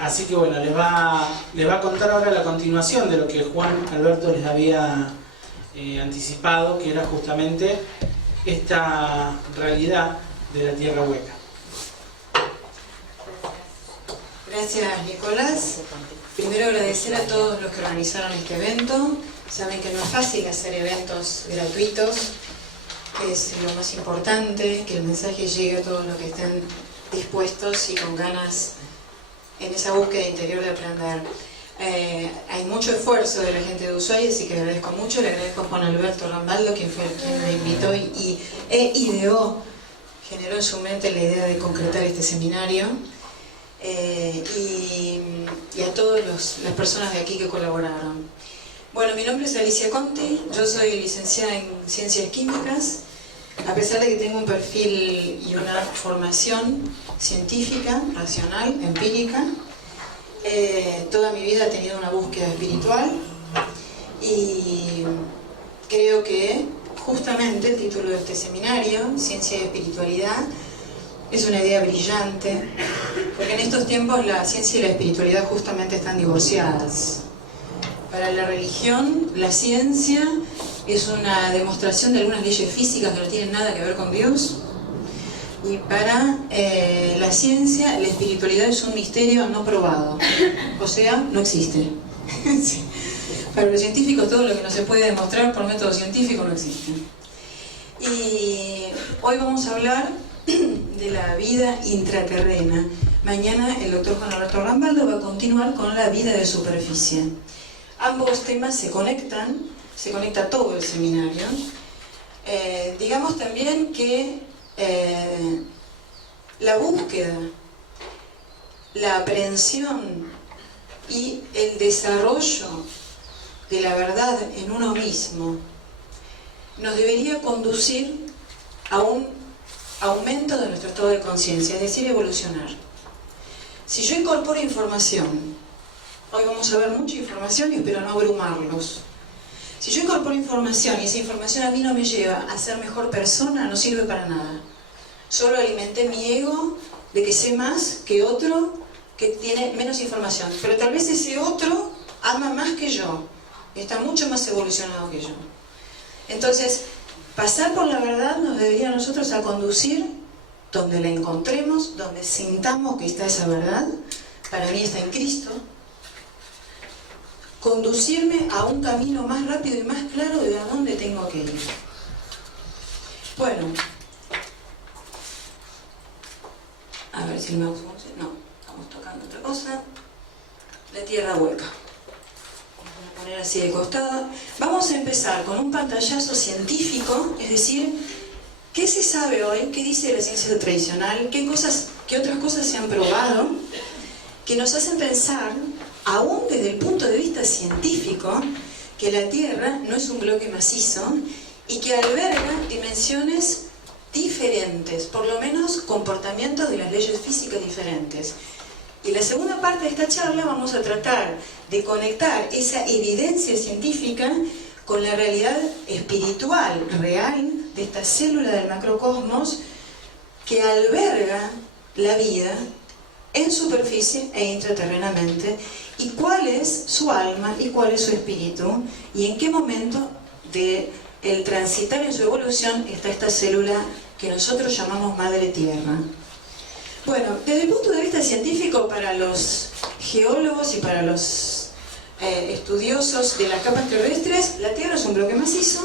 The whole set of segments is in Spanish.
Así que bueno, les va a contar ahora la continuación de lo que Juan Alberto les había anticipado, que era justamente esta realidad de la tierra hueca. Gracias, Nicolás. Primero agradecer a todos los que organizaron este evento. Saben que no es fácil hacer eventos gratuitos, que es lo más importante, que el mensaje llegue a todos los que estén dispuestos y con ganas en esa búsqueda interior de aprender. Hay mucho esfuerzo de la gente de Ushuaia, así que agradezco mucho. Le agradezco a Juan Alberto Rambaldo, quien fue quien me invitó y generó en su mente la idea de concretar este seminario. Y a todas las personas de aquí que colaboraron. Bueno, mi nombre es Alicia Conti, yo soy licenciada en Ciencias Químicas, a pesar de que tengo un perfil y una formación científica, racional, empírica. Toda mi vida he tenido una búsqueda espiritual y creo que justamente el título de este seminario, Ciencia y Espiritualidad, es una idea brillante, porque en estos tiempos la ciencia y la espiritualidad justamente están divorciadas. Para la religión, la ciencia es una demostración de algunas leyes físicas que no tienen nada que ver con Dios. Y para la ciencia, la espiritualidad es un misterio no probado. O sea, no existe. Sí. Para los científicos, todo lo que no se puede demostrar por método científico no existe. Y hoy vamos a hablar de la vida intraterrena. Mañana el doctor Juan Alberto Rambaldo va a continuar con la vida de superficie. Ambos temas se conecta todo el seminario. Digamos también que la búsqueda, la aprehensión y el desarrollo de la verdad en uno mismo nos debería conducir a un aumento de nuestro estado de conciencia, es decir, evolucionar. Si yo incorporo información, hoy vamos a ver mucha información y espero no abrumarlos. Si yo incorporo información y esa información a mí no me lleva a ser mejor persona, no sirve para nada. Solo alimenté mi ego de que sé más que otro que tiene menos información. Pero tal vez ese otro ama más que yo, está mucho más evolucionado que yo. Entonces, pasar por la verdad nos debería a nosotros a conducir donde la encontremos, donde sintamos que está esa verdad. Para mí está en Cristo. Conducirme a un camino más rápido y más claro de a dónde tengo que ir. Bueno, a ver si el mouse funciona. No, estamos tocando otra cosa. La tierra hueca. Voy a poner así de costado. Vamos a empezar con un pantallazo científico, es decir, ¿qué se sabe hoy? ¿Qué dice la ciencia tradicional? ¿Qué otras cosas se han probado que nos hacen pensar, aún desde el punto de vista científico, que la Tierra no es un bloque macizo y que alberga dimensiones diferentes, por lo menos comportamientos de las leyes físicas diferentes? Y la segunda parte de esta charla vamos a tratar de conectar esa evidencia científica con la realidad espiritual, real, de esta célula del macrocosmos que alberga la vida en superficie e intraterrenamente, y cuál es su alma y cuál es su espíritu, y en qué momento del transitar en su evolución está esta célula que nosotros llamamos Madre Tierra. Bueno, desde el punto de vista científico, para los geólogos y para los estudiosos de las capas terrestres, la Tierra es un bloque macizo.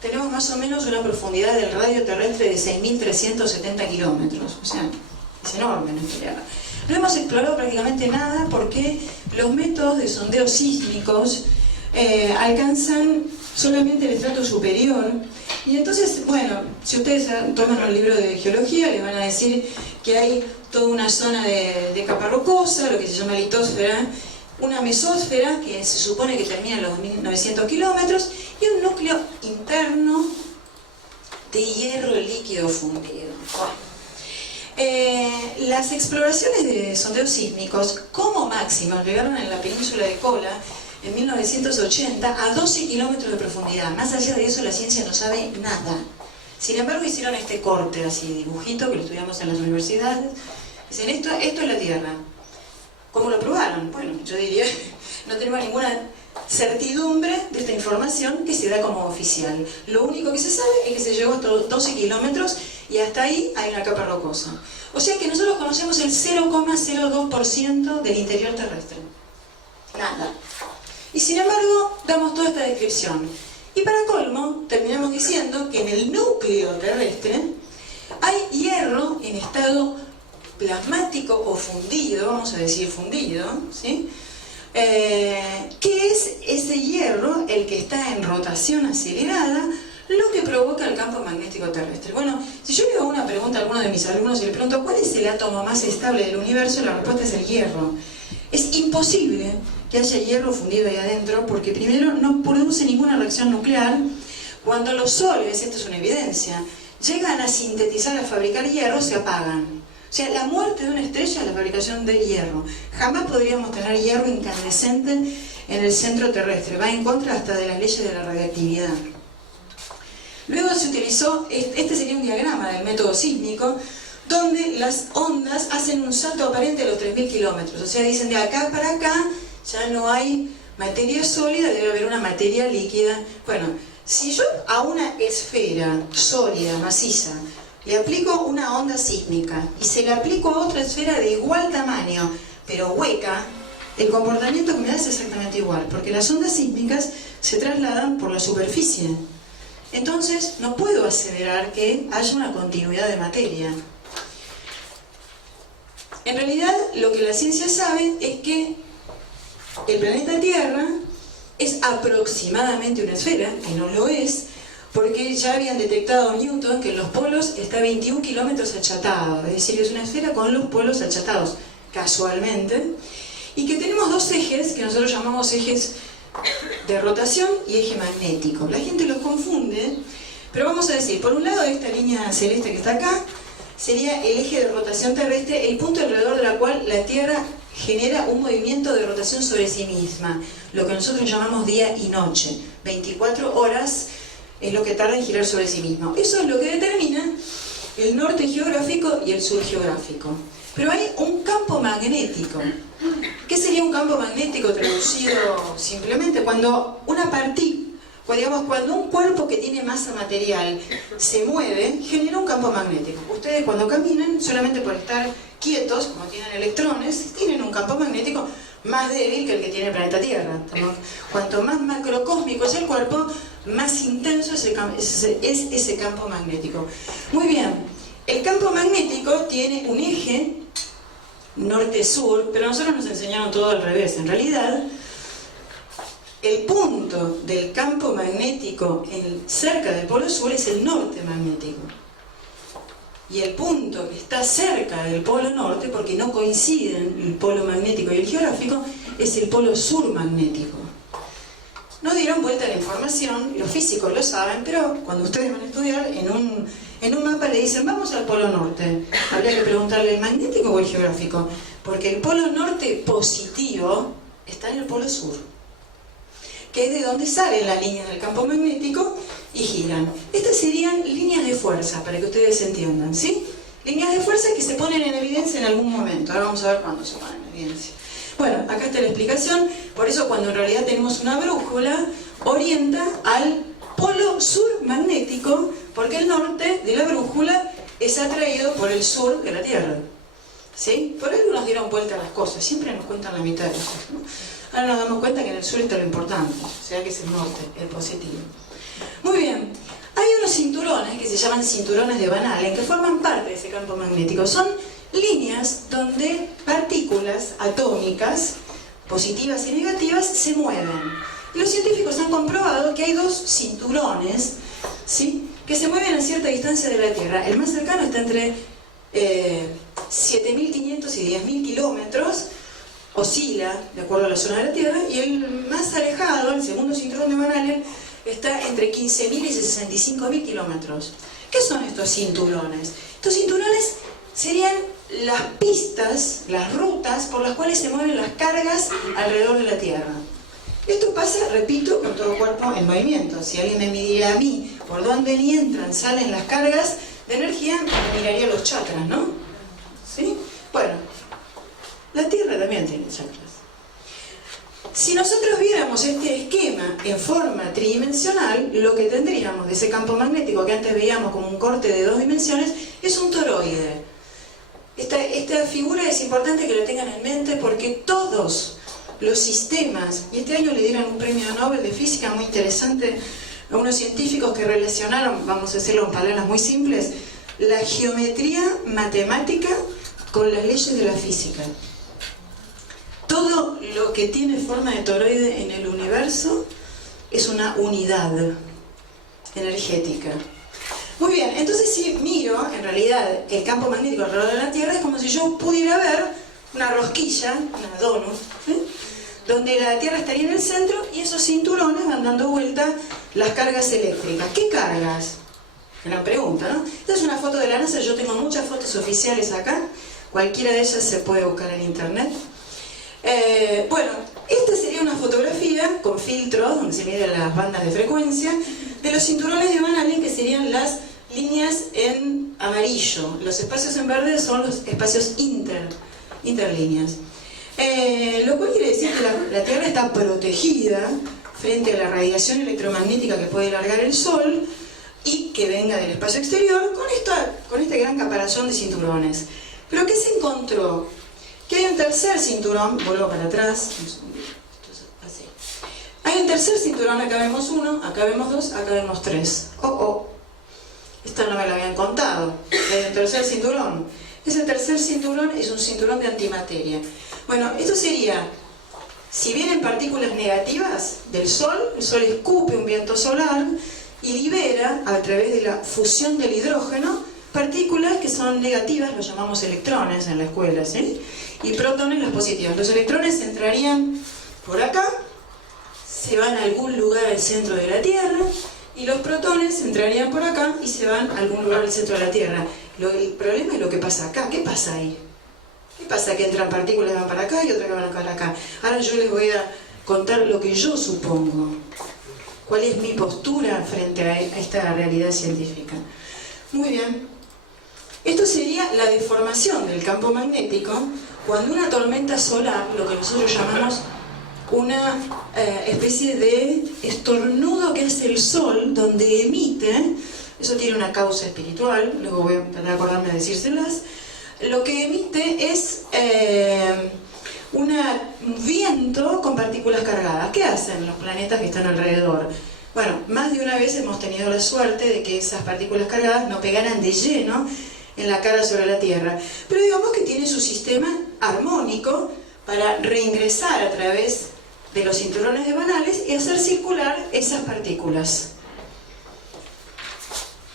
Tenemos más o menos una profundidad del radio terrestre de 6.370 kilómetros, o sea, es enorme nuestra Tierra. No hemos explorado prácticamente nada porque los métodos de sondeo sísmicos alcanzan solamente el estrato superior. Y entonces, bueno, si ustedes toman un libro de geología, les van a decir que hay toda una zona de capa rocosa, lo que se llama litosfera, una mesósfera que se supone que termina en los 2.900 kilómetros, y un núcleo interno de hierro líquido fundido. Las exploraciones de sondeos sísmicos como máximo llegaron en la península de Kola en 1980 a 12 kilómetros de profundidad. Más allá de eso la ciencia no sabe nada. Sin embargo hicieron este corte, así dibujito, que lo estudiamos en las universidades. Dicen, esto es la Tierra. ¿Cómo yo diría, no tenemos ninguna certidumbre de esta información que se da como oficial. Lo único que se sabe es que se llegó hasta 12 kilómetros y hasta ahí hay una capa rocosa. O sea que nosotros conocemos el 0,02% del interior terrestre. Nada. Y sin embargo, damos toda esta descripción. Y para colmo, terminamos diciendo que en el núcleo terrestre hay hierro en estado plasmático o fundido, vamos a decir fundido, ¿sí? Que es ese hierro el que está en rotación acelerada, lo que provoca el campo magnético terrestre. Bueno, si yo le hago una pregunta a alguno de mis alumnos y le pregunto ¿cuál es el átomo más estable del universo? La respuesta es el hierro. Es imposible que haya hierro fundido ahí adentro porque primero no produce ninguna reacción nuclear. Cuando los soles, esto es una evidencia, llegan a sintetizar, a fabricar hierro, se apagan. O sea, la muerte de una estrella es la fabricación de hierro. Jamás podríamos tener hierro incandescente en el centro terrestre. Va en contra hasta de las leyes de la radiactividad. Luego se utilizó, este sería un diagrama del método sísmico, donde las ondas hacen un salto aparente de los 3.000 kilómetros. O sea, dicen de acá para acá ya no hay materia sólida, debe haber una materia líquida. Bueno, si yo a una esfera sólida, maciza, le aplico una onda sísmica y se la aplico a otra esfera de igual tamaño, pero hueca, el comportamiento que me da es exactamente igual, porque las ondas sísmicas se trasladan por la superficie. Entonces, no puedo aseverar que haya una continuidad de materia. En realidad, lo que la ciencia sabe es que el planeta Tierra es aproximadamente una esfera, que no lo es, porque ya habían detectado Newton que en los polos está 21 kilómetros achatado, es decir, es una esfera con los polos achatados, casualmente, y que tenemos dos ejes que nosotros llamamos ejes de rotación y eje magnético. La gente los confunde, pero vamos a decir, por un lado esta línea celeste que está acá, sería el eje de rotación terrestre, el punto alrededor de la cual la Tierra genera un movimiento de rotación sobre sí misma, lo que nosotros llamamos día y noche. 24 horas es lo que tarda en girar sobre sí mismo. Eso es lo que determina el norte geográfico y el sur geográfico. Pero hay un campo magnético. ¿Qué sería un campo magnético traducido simplemente? Cuando una partícula, digamos, cuando un cuerpo que tiene masa material se mueve, genera un campo magnético. Ustedes cuando caminan, solamente por estar quietos, como tienen electrones, tienen un campo magnético más débil que el que tiene el planeta Tierra. Cuanto más macrocósmico es el cuerpo, más intenso es ese campo magnético. Muy bien, el campo magnético tiene un eje norte-sur, pero a nosotros nos enseñaron todo al revés. En realidad, el punto del campo magnético cerca del polo sur es el norte magnético. Y el punto que está cerca del polo norte, porque no coinciden el polo magnético y el geográfico, es el polo sur magnético. No dieron vuelta a la información, los físicos lo saben, pero cuando ustedes van a estudiar, en un mapa le dicen, vamos al polo norte. Habría que preguntarle, ¿el magnético o el geográfico? Porque el polo norte positivo está en el polo sur, que es de donde salen las líneas del campo magnético y giran. Estas serían líneas de fuerza, para que ustedes entiendan, ¿sí? Líneas de fuerza que se ponen en evidencia en algún momento. Ahora vamos a ver cuándo se ponen en evidencia. Bueno, acá está la explicación. Por eso cuando en realidad tenemos una brújula, orienta al polo sur magnético, porque el norte de la brújula es atraído por el sur de la Tierra. ¿Sí? Por eso nos dieron vuelta las cosas. Siempre nos cuentan la mitad de las cosas, ¿no? Ahora nos damos cuenta que en el sur está lo importante, o sea que es el norte, el positivo. Muy bien, hay unos cinturones que se llaman cinturones de Van Allen que forman parte de ese campo magnético. Son líneas donde partículas atómicas, positivas y negativas, se mueven. Y los científicos han comprobado que hay dos cinturones, ¿sí?, que se mueven a cierta distancia de la Tierra. El más cercano está entre 7.500 y 10.000 kilómetros, oscila de acuerdo a la zona de la Tierra, y el más alejado, el segundo cinturón de Van Allen, está entre 15.000 y 65.000 kilómetros. ¿Qué son estos cinturones? Estos cinturones serían las pistas, las rutas por las cuales se mueven las cargas alrededor de la Tierra. Esto pasa, repito, con todo cuerpo en movimiento. Si alguien me midiera a mí por dónde entran, salen las cargas de energía, me miraría los chakras, ¿no? ¿Sí? Bueno, la Tierra también tiene chakras. Si nosotros viéramos este esquema en forma tridimensional, lo que tendríamos de ese campo magnético que antes veíamos como un corte de 2 dimensiones es un toroide. Esta figura es importante que la tengan en mente porque todos los sistemas, y este año le dieron un premio Nobel de Física muy interesante a unos científicos que relacionaron, vamos a decirlo en palabras muy simples, la geometría matemática con las leyes de la física. Todo lo que tiene forma de toroide en el universo es una unidad energética. Muy bien, entonces si miro, en realidad, el campo magnético alrededor de la Tierra es como si yo pudiera ver una rosquilla, una donut, donde la Tierra estaría en el centro y esos cinturones van dando vuelta las cargas eléctricas. ¿Qué cargas? Gran pregunta, ¿no? Esta es una foto de la NASA, yo tengo muchas fotos oficiales acá, cualquiera de ellas se puede buscar en internet. Bueno, esta sería una fotografía con filtros, donde se miden las bandas de frecuencia, de los cinturones de Van Allen, que serían las líneas en amarillo. Los espacios en verde son los espacios interlíneas. Lo cual quiere decir que la Tierra está protegida frente a la radiación electromagnética que puede largar el Sol y que venga del espacio exterior con este gran caparazón de cinturones. ¿Pero qué se encontró? Que hay un tercer cinturón, vuelvo para atrás, así. Hay un tercer cinturón, acá vemos uno, acá vemos dos, acá vemos tres. Esta no me la habían contado. Hay un tercer cinturón. Ese tercer cinturón es un cinturón de antimateria. Bueno, esto sería, si vienen partículas negativas del Sol, el Sol escupe un viento solar y libera, a través de la fusión del hidrógeno, partículas que son negativas, los llamamos electrones en la escuela, ¿sí? Y protones los positivos. Los electrones entrarían por acá, se van a algún lugar al centro de la Tierra, y los protones entrarían por acá y se van a algún lugar al centro de la Tierra. El problema es lo que pasa acá. ¿Qué pasa ahí? ¿Qué pasa que entran partículas que van para acá y otras que van para acá? Ahora yo les voy a contar lo que yo supongo. ¿Cuál es mi postura frente a esta realidad científica? Muy bien. Esto sería la deformación del campo magnético cuando una tormenta solar, lo que nosotros llamamos una especie de estornudo que hace el Sol, donde emite, eso tiene una causa espiritual, luego voy a tratar de acordarme de decírselas, lo que emite es un viento con partículas cargadas. ¿Qué hacen los planetas que están alrededor? Bueno, más de una vez hemos tenido la suerte de que esas partículas cargadas no pegaran de lleno en la cara sobre la Tierra, pero digamos que tiene su sistema armónico para reingresar a través de los cinturones de Van Allen y hacer circular esas partículas.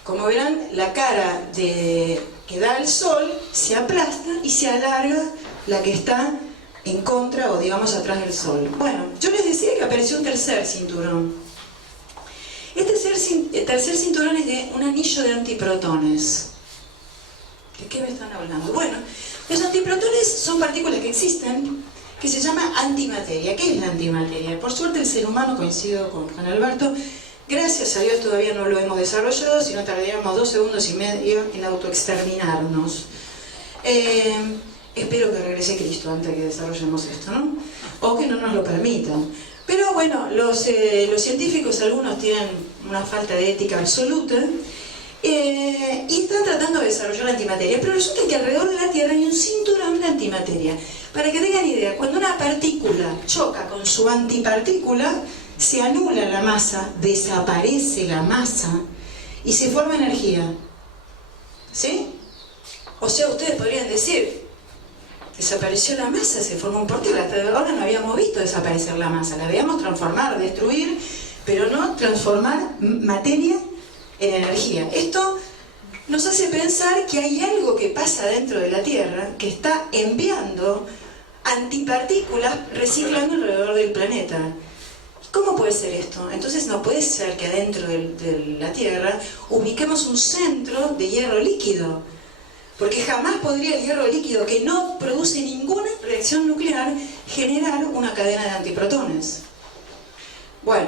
Como verán, la cara que da el Sol se aplasta y se alarga la que está en contra o digamos atrás del Sol. Bueno, yo les decía que apareció un tercer cinturón. Este tercer cinturón es de un anillo de antiprotones. ¿De qué me están hablando? Bueno, los antiprotones son partículas que existen, que se llama antimateria. ¿Qué es la antimateria? Por suerte el ser humano, coincido con Juan Alberto, gracias a Dios todavía no lo hemos desarrollado, sino tardaríamos 2 segundos y medio en autoexterminarnos. Espero que regrese Cristo antes de que desarrollemos esto, ¿no? O que no nos lo permitan. Pero bueno, los científicos, algunos tienen una falta de ética absoluta, y están tratando de desarrollar la antimateria, pero resulta que alrededor de la Tierra hay un cinturón de antimateria. Para que tengan idea, cuando una partícula choca con su antipartícula, se anula la masa, desaparece la masa y se forma energía. ¿Sí? O sea, ustedes podrían decir, desapareció la masa, se formó un portal. Hasta ahora no habíamos visto desaparecer la masa, la veíamos transformar, destruir, pero no transformar materia en energía. Esto nos hace pensar que hay algo que pasa dentro de la Tierra que está enviando antipartículas reciclando alrededor del planeta. ¿Cómo puede ser esto? Entonces no puede ser que adentro de la Tierra ubiquemos un centro de hierro líquido, porque jamás podría el hierro líquido, que no produce ninguna reacción nuclear, generar una cadena de antiprotones. Bueno,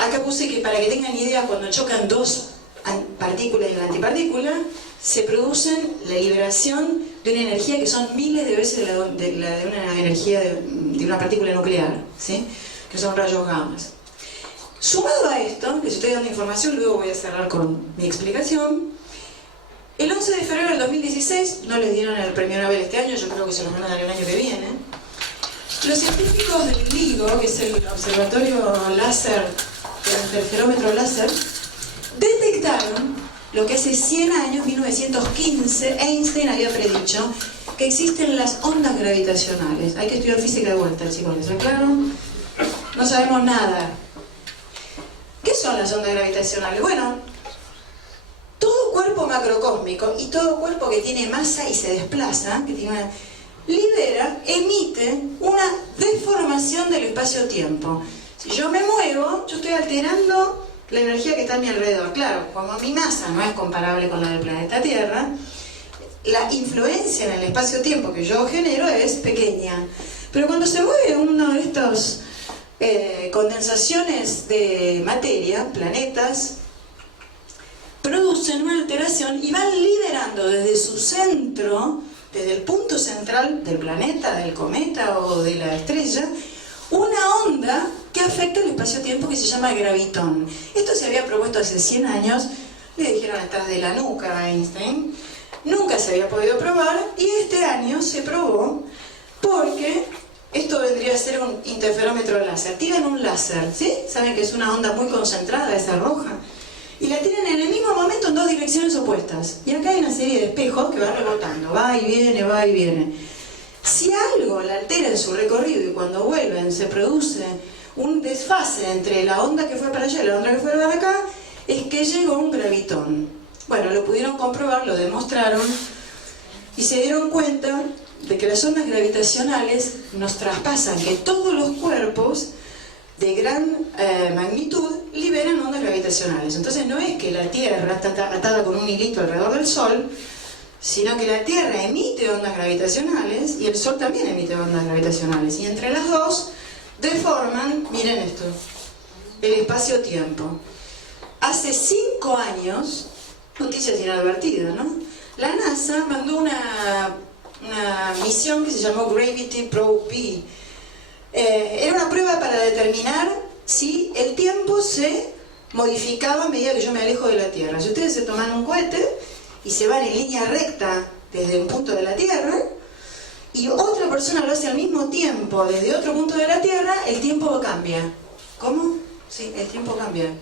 acá puse que para que tengan idea, cuando chocan dos partículas y la antipartícula, se producen la liberación de una energía que son miles de veces de una energía de una partícula nuclear, ¿sí? Que son rayos gamas. Sumado a esto, les estoy dando información, luego voy a cerrar con mi explicación. El 11 de febrero del 2016, no les dieron el premio Nobel este año, yo creo que se los van a dar el año que viene. Los científicos del LIGO, que es el observatorio láser, el interferómetro láser, detectaron lo que hace 100 años, 1915, Einstein había predicho, que existen las ondas gravitacionales. Hay que estudiar física de vuelta, chicos, ¿les aclaro? No sabemos nada. ¿Qué son las ondas gravitacionales? Bueno, todo cuerpo macrocósmico y todo cuerpo que tiene masa y se desplaza, que tiene emite una deformación del espacio-tiempo. Si yo me muevo, yo estoy alterando la energía que está a mi alrededor. Claro, como mi masa no es comparable con la del planeta Tierra, la influencia en el espacio-tiempo que yo genero es pequeña. Pero cuando se mueve uno de estos condensaciones de materia, planetas, producen una alteración y van liberando desde su centro, desde el punto central del planeta, del cometa o de la estrella, una onda que afecta el espacio-tiempo que se llama gravitón. Esto se había propuesto hace 100 años, le dijeron atrás de la nuca a Einstein, nunca se había podido probar y este año se probó porque esto vendría a ser un interferómetro láser. Tiran un láser, ¿sí? Saben que es una onda muy concentrada, esa roja, y la tiran en el mismo momento en dos direcciones opuestas. Y acá hay una serie de espejos que van rebotando, va y viene, va y viene. Si algo la altera en su recorrido y cuando vuelven se produce un desfase entre la onda que fue para allá y la onda que fue para acá, es que llegó un gravitón. Bueno, lo pudieron comprobar, lo demostraron y se dieron cuenta de que las ondas gravitacionales nos traspasan, que todos los cuerpos de gran magnitud liberan ondas gravitacionales. Entonces no es que la Tierra está atada con un hilito alrededor del Sol, sino que la Tierra emite ondas gravitacionales y el Sol también emite ondas gravitacionales. Y entre las dos deforman, miren esto, el espacio-tiempo. Hace 5 años, noticias inadvertidas, ¿no? La NASA mandó una misión que se llamó Gravity Probe B. Era una prueba para determinar si el tiempo se modificaba a medida que yo me alejo de la Tierra. Si ustedes se toman un cohete y se van en línea recta desde un punto de la Tierra y otra persona lo hace al mismo tiempo desde otro punto de la Tierra, el tiempo cambia. ¿Cómo? Sí, el tiempo cambia.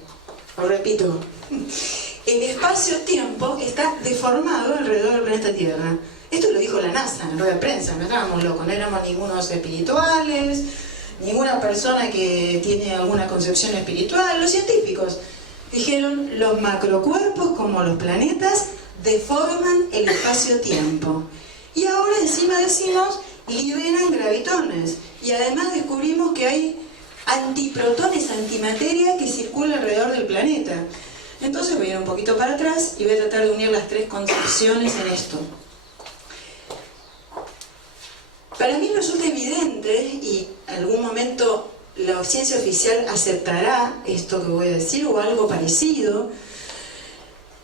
Lo repito. El espacio-tiempo está deformado alrededor del planeta Tierra. Esto lo dijo la NASA en rueda de prensa, no estábamos locos, no éramos ningunos espirituales, ninguna persona que tiene alguna concepción espiritual. Los científicos dijeron, los macrocuerpos como los planetas deforman el espacio-tiempo. Y ahora encima decimos, liberan gravitones. Y además descubrimos que hay antiprotones, antimateria que circula alrededor del planeta. Entonces voy a ir un poquito para atrás y voy a tratar de unir las tres concepciones en esto. Para mí resulta evidente, y en algún momento la ciencia oficial aceptará esto que voy a decir o algo parecido,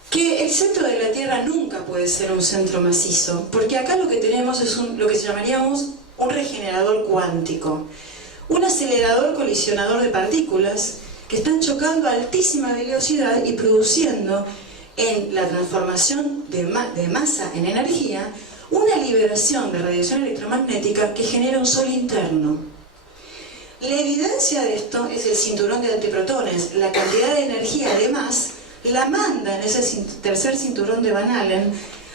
que el centro de la Tierra nunca puede ser un centro macizo, porque acá lo que tenemos es lo que llamaríamos un regenerador cuántico, un acelerador colisionador de partículas que están chocando a altísima velocidad y produciendo en la transformación de masa en energía una liberación de radiación electromagnética que genera un sol interno. La evidencia de esto es el cinturón de antiprotones. La cantidad de energía además la manda en ese tercer cinturón de Van Allen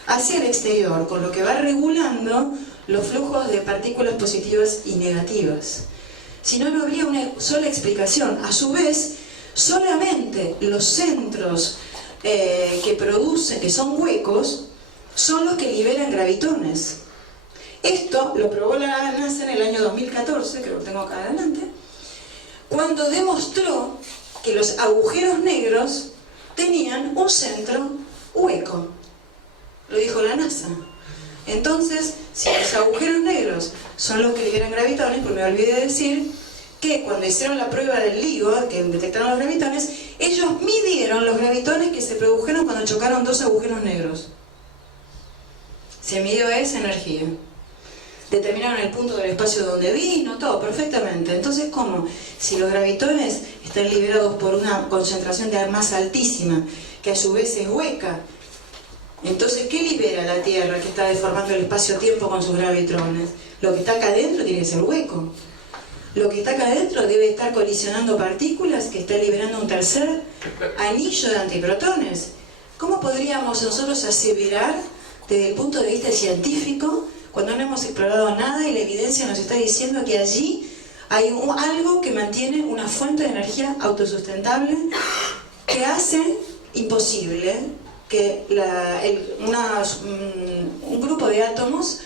hacia el exterior, con lo que va regulando los flujos de partículas positivas y negativas. Si no, no habría una sola explicación. A su vez, solamente los centros que producen, que son huecos, son los que liberan gravitones. Esto lo probó la NASA en el año 2014, que lo tengo acá adelante, cuando demostró que los agujeros negros tenían un centro hueco. Lo dijo la NASA. Entonces, si los agujeros negros son los que liberan gravitones, pues me olvidé de decir que cuando hicieron la prueba del LIGO, que detectaron los gravitones, ellos midieron los gravitones que se produjeron cuando chocaron dos agujeros negros. Se midió esa energía. Determinaron el punto del espacio donde vino, todo perfectamente. Entonces, ¿cómo? Si los gravitones están liberados por una concentración de masa altísima, que a su vez es hueca, entonces, ¿qué libera la Tierra que está deformando el espacio-tiempo con sus gravitrones? Lo que está acá adentro tiene que ser hueco. Lo que está acá adentro debe estar colisionando partículas que está liberando un tercer anillo de antiprotones. ¿Cómo podríamos nosotros aseverar desde el punto de vista científico cuando no hemos explorado nada y la evidencia nos está diciendo que allí hay algo que mantiene una fuente de energía autosustentable que hace imposible que un grupo de átomos,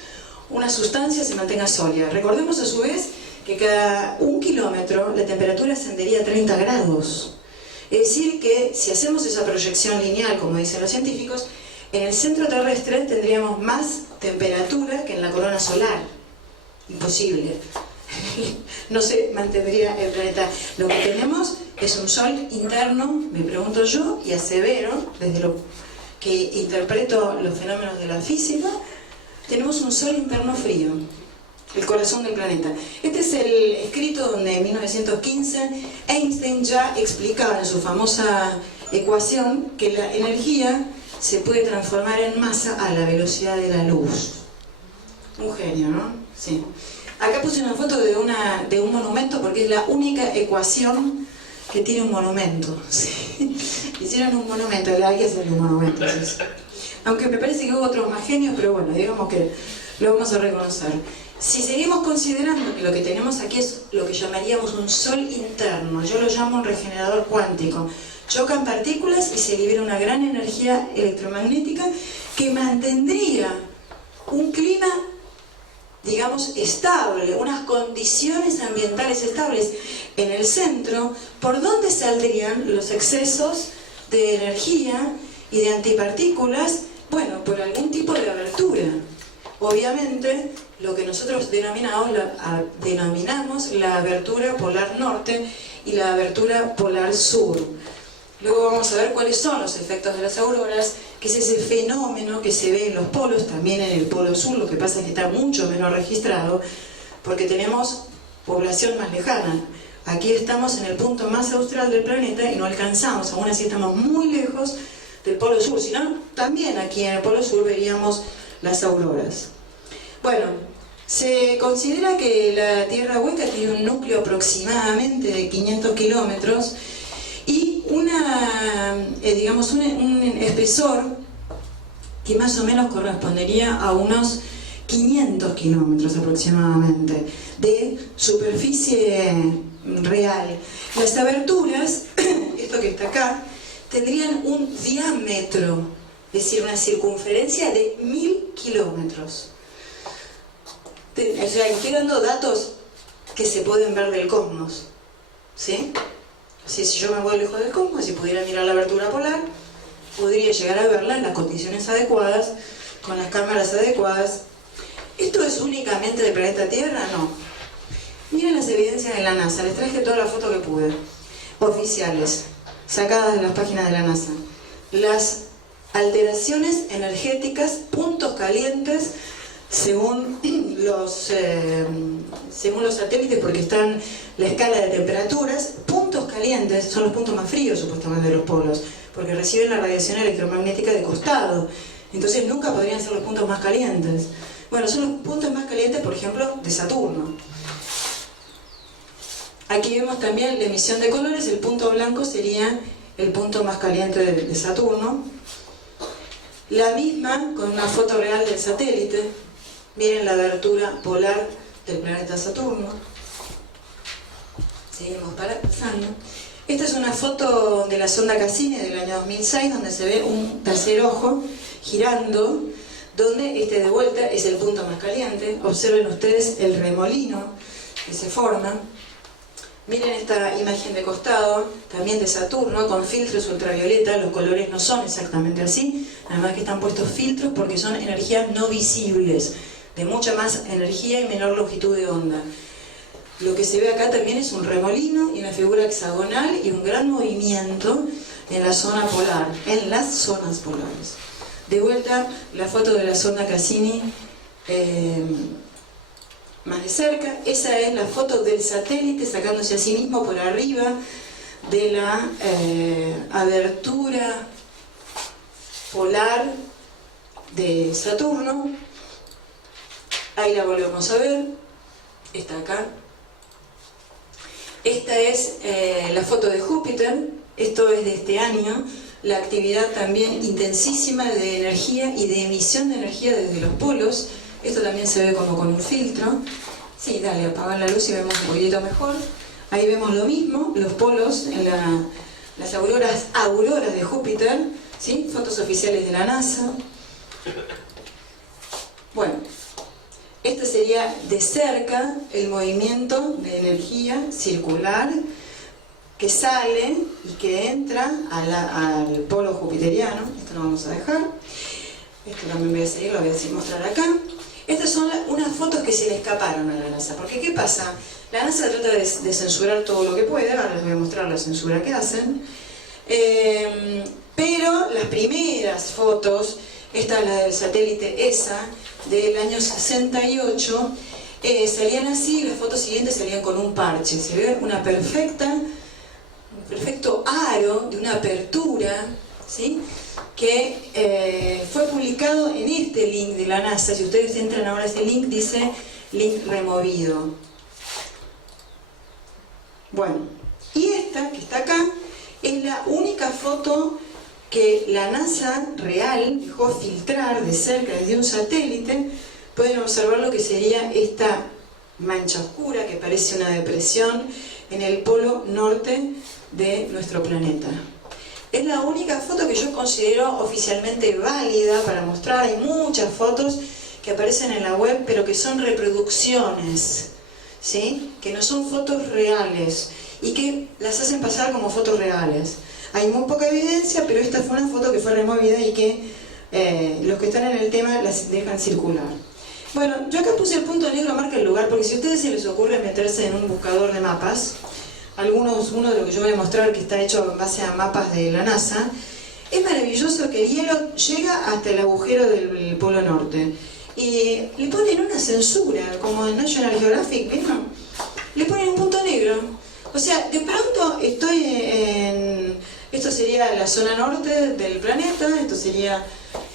una sustancia se mantenga sólida? Recordemos a su vez que cada 1 kilómetro la temperatura ascendería a 30 grados. Es decir que si hacemos esa proyección lineal, como dicen los científicos, en el centro terrestre tendríamos más temperatura que en la corona solar. Imposible. No se mantendría el planeta. Lo que tenemos es un sol interno, me pregunto yo, y asevero, desde lo que interpreto los fenómenos de la física, tenemos un sol interno frío, el corazón del planeta. Este es el escrito donde en 1915 Einstein ya explicaba en su famosa ecuación que la energía se puede transformar en masa a la velocidad de la luz. Un genio, ¿no? Sí. Acá puse una foto de un monumento porque es la única ecuación que tiene un monumento. ¿Sí? Hicieron un monumento, hay que hacerle un monumento. ¿Sí? Aunque me parece que hubo otros más genios, pero bueno, digamos que lo vamos a reconocer. Si seguimos considerando que lo que tenemos aquí es lo que llamaríamos un sol interno, yo lo llamo un regenerador cuántico, chocan partículas y se libera una gran energía electromagnética que mantendría un clima, digamos, estable, unas condiciones ambientales estables en el centro, por donde saldrían los excesos de energía y de antipartículas, bueno, por algún tipo de abertura. Obviamente, lo que nosotros denominamos la abertura polar norte y la abertura polar sur. Luego vamos a ver cuáles son los efectos de las auroras, que es ese fenómeno que se ve en los polos, también en el polo sur. Lo que pasa es que está mucho menos registrado, porque tenemos población más lejana. Aquí estamos en el punto más austral del planeta y no alcanzamos, aún así estamos muy lejos del polo sur. Si no, también aquí en el polo sur veríamos las auroras. Bueno, se considera que la Tierra hueca tiene un núcleo aproximadamente de 500 kilómetros y un espesor que más o menos correspondería a unos 500 kilómetros aproximadamente de superficie real. Las aberturas, esto que está acá, tendrían un diámetro, es decir, una circunferencia de 1000 kilómetros. O sea, estoy dando datos que se pueden ver del cosmos, ¿sí? Así, si yo me voy lejos del cosmos, si pudiera mirar la abertura polar, podría llegar a verla en las condiciones adecuadas, con las cámaras adecuadas. ¿Esto es únicamente del planeta Tierra? No. Miren las evidencias de la NASA, les traje todas las fotos que pude, oficiales, sacadas de las páginas de la NASA. Las alteraciones energéticas, puntos calientes, según los satélites, porque están la escala de temperaturas, puntos calientes son los puntos más fríos supuestamente de los polos, porque reciben la radiación electromagnética de costado, entonces nunca podrían ser los puntos más calientes. Bueno, son los puntos más calientes, por ejemplo, de Saturno. Aquí vemos también la emisión de colores, el punto blanco sería el punto más caliente de Saturno. La misma con una foto real del satélite. Miren la abertura polar del planeta Saturno. Seguimos pasando. Esta es una foto de la sonda Cassini del año 2006, donde se ve un tercer ojo girando, donde de vuelta es el punto más caliente. Observen ustedes el remolino que se forma. Miren esta imagen de costado, también de Saturno, con filtros ultravioleta. Los colores no son exactamente así, además que están puestos filtros porque son energías no visibles, de mucha más energía y menor longitud de onda. Lo que se ve acá también es un remolino y una figura hexagonal y un gran movimiento en la zona polar, en las zonas polares. De vuelta, la foto de la sonda Cassini más de cerca. Esa es la foto del satélite sacándose a sí mismo por arriba de la abertura polar de Saturno. Ahí la volvemos a ver. Está acá. Esta es la foto de Júpiter. Esto es de este año. La actividad también intensísima de energía y de emisión de energía desde los polos. Esto también se ve como con un filtro. Sí, dale, apagar la luz y vemos un poquito mejor. Ahí vemos lo mismo, los polos en las auroras de Júpiter, ¿sí? Fotos oficiales de la NASA. Bueno, este sería de cerca el movimiento de energía circular que sale y que entra al polo jupiteriano. Esto lo vamos a dejar. Esto también voy a seguir, lo voy a mostrar acá. Estas son unas fotos que se le escaparon a la NASA. Porque ¿qué pasa? La NASA trata de censurar todo lo que puede. Ahora les voy a mostrar la censura que hacen. Pero las primeras fotos, esta es la del satélite ESA, del año 68, salían así, las fotos siguientes salían con un parche. Se ve un perfecto aro de una apertura, ¿sí? Que fue publicado en este link de la NASA. Si ustedes entran ahora a ese link, dice link removido. Bueno, y esta que está acá es la única foto que la NASA real dejó filtrar de cerca desde un satélite. Pueden observar lo que sería esta mancha oscura que parece una depresión en el polo norte de nuestro planeta. Es la única foto que yo considero oficialmente válida para mostrar. Hay muchas fotos que aparecen en la web, pero que son reproducciones, ¿sí? Que no son fotos reales y que las hacen pasar como fotos reales. Hay muy poca evidencia, pero esta fue una foto que fue removida y que los que están en el tema las dejan circular. Bueno, yo acá puse el punto negro, marca el lugar, porque si a ustedes se les ocurre meterse en un buscador de mapas, uno de los que yo voy a mostrar que está hecho en base a mapas de la NASA, es maravilloso que el hielo llega hasta el agujero del Polo Norte y le ponen una censura, como en National Geographic, ¿vieron? Le ponen un punto negro. O sea, de pronto estoy en... Esto sería la zona norte del planeta, esto sería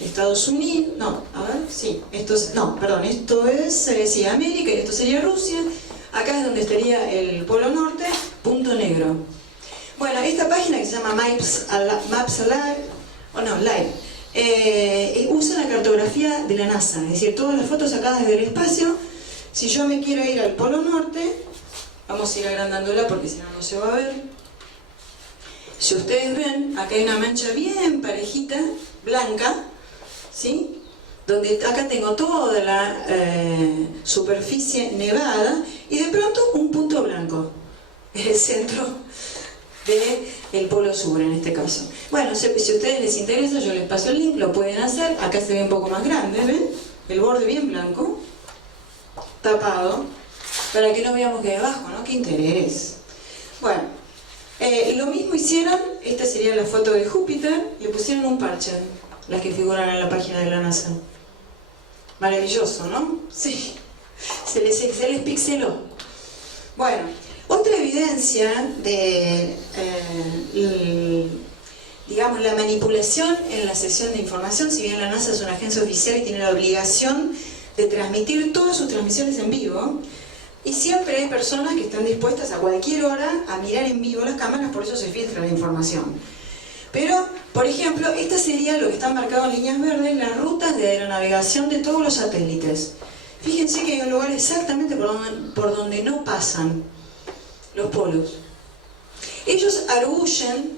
Estados Unidos, no, a ver, sí, esto es sí, América, y esto sería Rusia. Acá es donde estaría el Polo Norte, punto negro. Bueno, esta página que se llama Maps Alive, usa la cartografía de la NASA, es decir, todas las fotos sacadas desde el espacio. Si yo me quiero ir al Polo Norte, vamos a ir agrandándola porque si no, no se va a ver. Si ustedes ven, acá hay una mancha bien parejita, blanca, ¿sí? Donde acá tengo toda la superficie nevada y de pronto un punto blanco. Es el centro del Polo Sur en este caso. Bueno, si a ustedes les interesa, yo les paso el link, lo pueden hacer. Acá se ve un poco más grande, ¿ven? El borde bien blanco, tapado, para que no veamos que hay abajo, ¿no? ¡Qué interés! Bueno, lo mismo hicieron, esta sería la foto de Júpiter, le pusieron un parche, las que figuran en la página de la NASA. Maravilloso, ¿no? Sí, se les pixeló. Bueno, otra evidencia de, digamos, la manipulación en la sesión de información, si bien la NASA es una agencia oficial y tiene la obligación de transmitir todas sus transmisiones en vivo, y siempre hay personas que están dispuestas a cualquier hora a mirar en vivo las cámaras, por eso se filtra la información. Pero, por ejemplo, esta sería lo que está marcado en líneas verdes, las rutas de aeronavegación de todos los satélites. Fíjense que hay un lugar exactamente por donde no pasan los polos. Ellos arguyen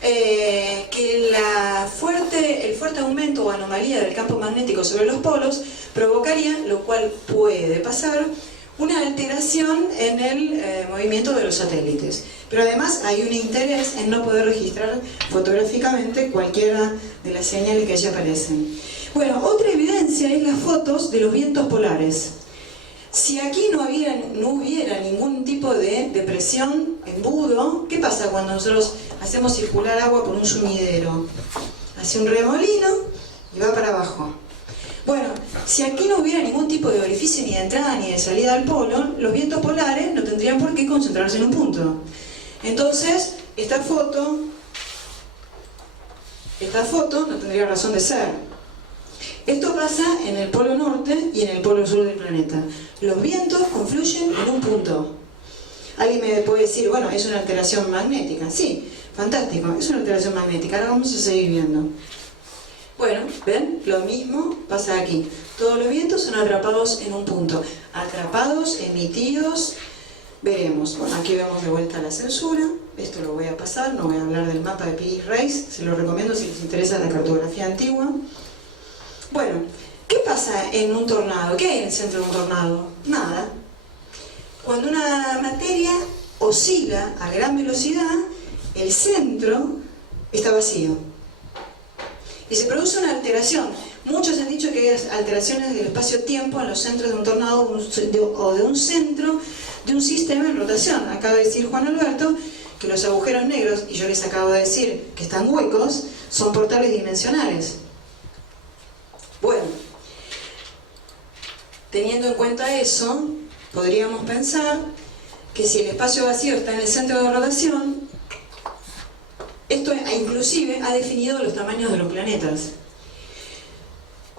que el fuerte aumento o anomalía del campo magnético sobre los polos provocaría, lo cual puede pasar, una alteración en el movimiento de los satélites. Pero además hay un interés en no poder registrar fotográficamente cualquiera de las señales que allí aparecen. Bueno, otra evidencia es las fotos de los vientos polares. Si aquí no hubiera ningún tipo de depresión, embudo, ¿qué pasa cuando nosotros hacemos circular agua por un sumidero? Hace un remolino y va para abajo. Bueno, si aquí no hubiera ningún tipo de orificio ni de entrada ni de salida al polo, los vientos polares no tendrían por qué concentrarse en un punto. Entonces, esta foto no tendría razón de ser. Esto pasa en el polo norte y en el polo sur del planeta. Los vientos confluyen en un punto. Alguien me puede decir, bueno, es una alteración magnética. Sí, fantástico, es una alteración magnética. Ahora vamos a seguir viendo. Bueno, ¿ven? Lo mismo pasa aquí. Todos los vientos son atrapados en un punto. Atrapados, emitidos, veremos. Bueno, aquí vemos de vuelta la censura. Esto lo voy a pasar, no voy a hablar del mapa de Piri-Reis. Se lo recomiendo si les interesa la cartografía antigua. Bueno, ¿qué pasa en un tornado? ¿Qué hay en el centro de un tornado? Nada. Cuando una materia oscila a gran velocidad, el centro está vacío. Y se produce una alteración. Muchos han dicho que hay alteraciones del espacio-tiempo en los centros de un tornado o de un centro de un sistema en rotación. Acaba de decir Juan Alberto que los agujeros negros, y yo les acabo de decir que están huecos, son portales dimensionales. Bueno, teniendo en cuenta eso, podríamos pensar que si el espacio vacío está en el centro de rotación, esto inclusive ha definido los tamaños de los planetas.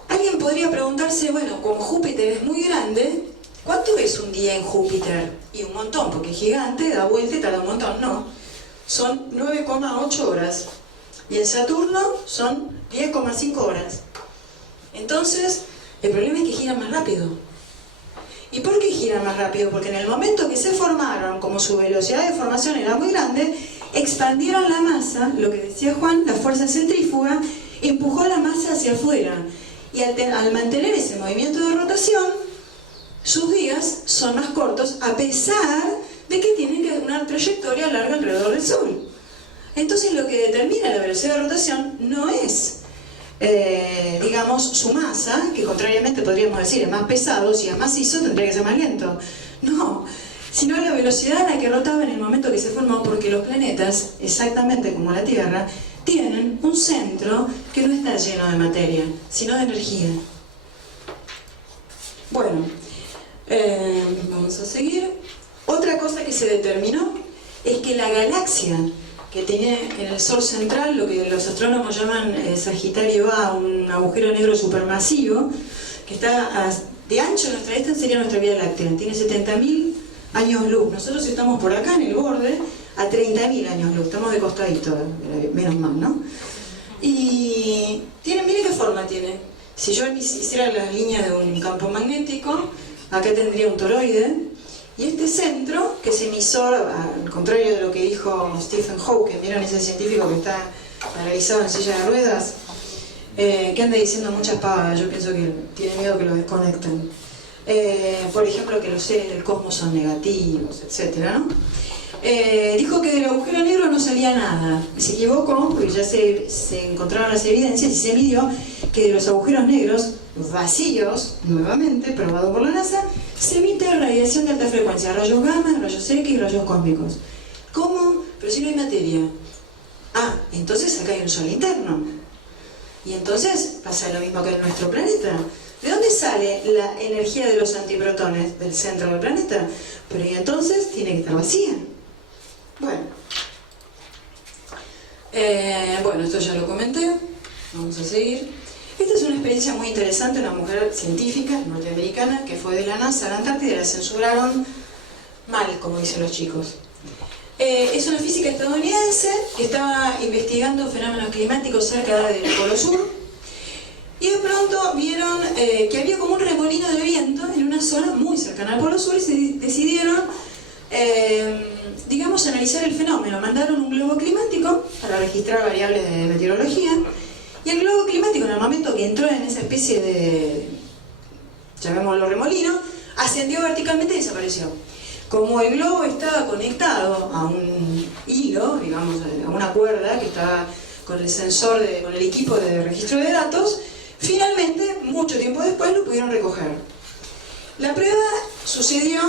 Alguien podría preguntarse, bueno, como Júpiter es muy grande, ¿cuánto es un día en Júpiter? Y un montón, porque es gigante, da vuelta y tarda un montón. No, son 9,8 horas. Y en Saturno son 10,5 horas. Entonces, el problema es que giran más rápido. ¿Y por qué giran más rápido? Porque en el momento que se formaron, como su velocidad de formación era muy grande, expandieron la masa, lo que decía Juan, la fuerza centrífuga, empujó la masa hacia afuera. Y al mantener ese movimiento de rotación, sus días son más cortos, a pesar de que tienen una trayectoria larga alrededor del Sol. Entonces lo que determina la velocidad de rotación no es, digamos, su masa, que contrariamente podríamos decir es más pesado, si es macizo tendría que ser más lento. No, sino la velocidad a la que rotaba en el momento que se formó, porque los planetas, exactamente como la Tierra, tienen un centro que no está lleno de materia, sino de energía. Bueno, vamos a seguir. Otra cosa que se determinó es que la galaxia que tiene en el Sol central, lo que los astrónomos llaman Sagitario A, un agujero negro supermasivo, que está de ancho, nuestra distancia sería nuestra Vía Láctea, tiene 70.000 años luz. Nosotros estamos por acá en el borde a 30.000 años luz, estamos de costadito, menos mal, ¿no? Y tiene, mire qué forma tiene. Si yo hiciera la línea de un campo magnético, acá tendría un toroide, y este centro, que es emisor, al contrario de lo que dijo Stephen Hawking, ¿vieron ese científico que está paralizado en silla de ruedas? Que anda diciendo muchas pavadas, yo pienso que tiene miedo que lo desconecten. Por ejemplo, que los seres del cosmos son negativos, etcétera, ¿no? Dijo que del agujero negro no salía nada. Se equivocó, porque ya se encontraron las evidencias y se midió que de los agujeros negros vacíos, nuevamente, probado por la NASA, se emite radiación de alta frecuencia, rayos gamma, rayos X, rayos cósmicos. ¿Cómo? Pero si no hay materia. Ah, entonces acá hay un sol interno. Y entonces pasa lo mismo que en nuestro planeta. ¿De dónde sale la energía de los antiprotones? Del centro del planeta. Pero y entonces tiene que estar vacía. Bueno. Bueno, esto ya lo comenté. Vamos a seguir. Esta es una experiencia muy interesante, una mujer científica norteamericana que fue de la NASA a la Antártida y la censuraron mal, como dicen los chicos. Es una física estadounidense que estaba investigando fenómenos climáticos cerca del Polo Sur y de pronto vieron que había como un remolino de viento en una zona muy cercana al Polo Sur y se decidieron, digamos, analizar el fenómeno. Mandaron un globo climático para registrar variables de meteorología. Y el globo climático, en el momento que entró en esa especie de, llamémoslo remolino, ascendió verticalmente y desapareció. Como el globo estaba conectado a un hilo, digamos, a una cuerda que estaba con el sensor, con el equipo de registro de datos, finalmente, mucho tiempo después, lo pudieron recoger. La prueba sucedió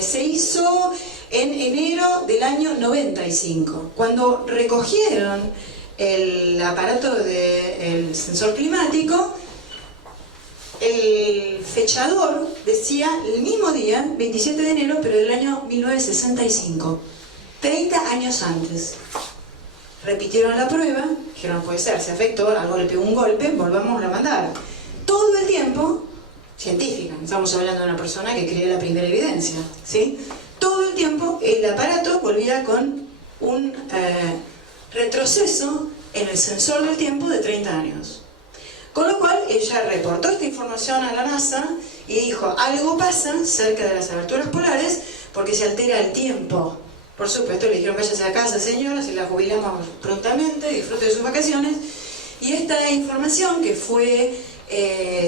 se hizo en enero del año 95. Cuando recogieron el aparato del sensor climático, el fechador decía el mismo día, 27 de enero, pero del año 1965, 30 años antes. Repitieron la prueba, dijeron, puede ser, se afectó, algo le pegó un golpe, volvamos a mandar. Todo el tiempo, científica, estamos hablando de una persona que creía la primera evidencia, ¿sí? Todo el tiempo el aparato volvía con un retroceso en el sensor del tiempo de 30 años. Con lo cual ella reportó esta información a la NASA y dijo, algo pasa cerca de las aberturas polares porque se altera el tiempo. Por supuesto, le dijeron, váyase a casa, señora, si la jubilamos prontamente, disfrute de sus vacaciones. Y esta información que fue,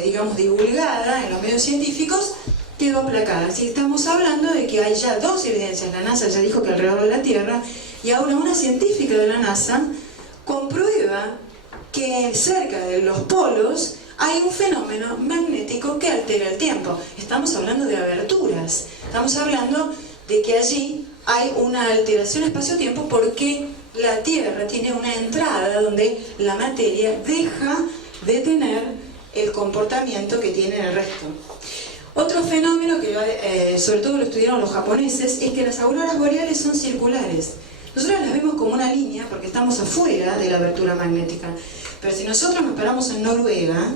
digamos, divulgada en los medios científicos, quedó aplacada. Así estamos hablando de que hay ya dos evidencias. La NASA ya dijo que alrededor de la Tierra, y ahora una científica de la NASA comprueba que cerca de los polos hay un fenómeno magnético que altera el tiempo. Estamos hablando de aberturas, estamos hablando de que allí hay una alteración espacio-tiempo porque la Tierra tiene una entrada donde la materia deja de tener el comportamiento que tiene en el resto. Otro fenómeno que sobre todo lo estudiaron los japoneses es que las auroras boreales son circulares. Nosotros las vemos como una línea porque estamos afuera de la abertura magnética. Pero si nosotros nos paramos en Noruega,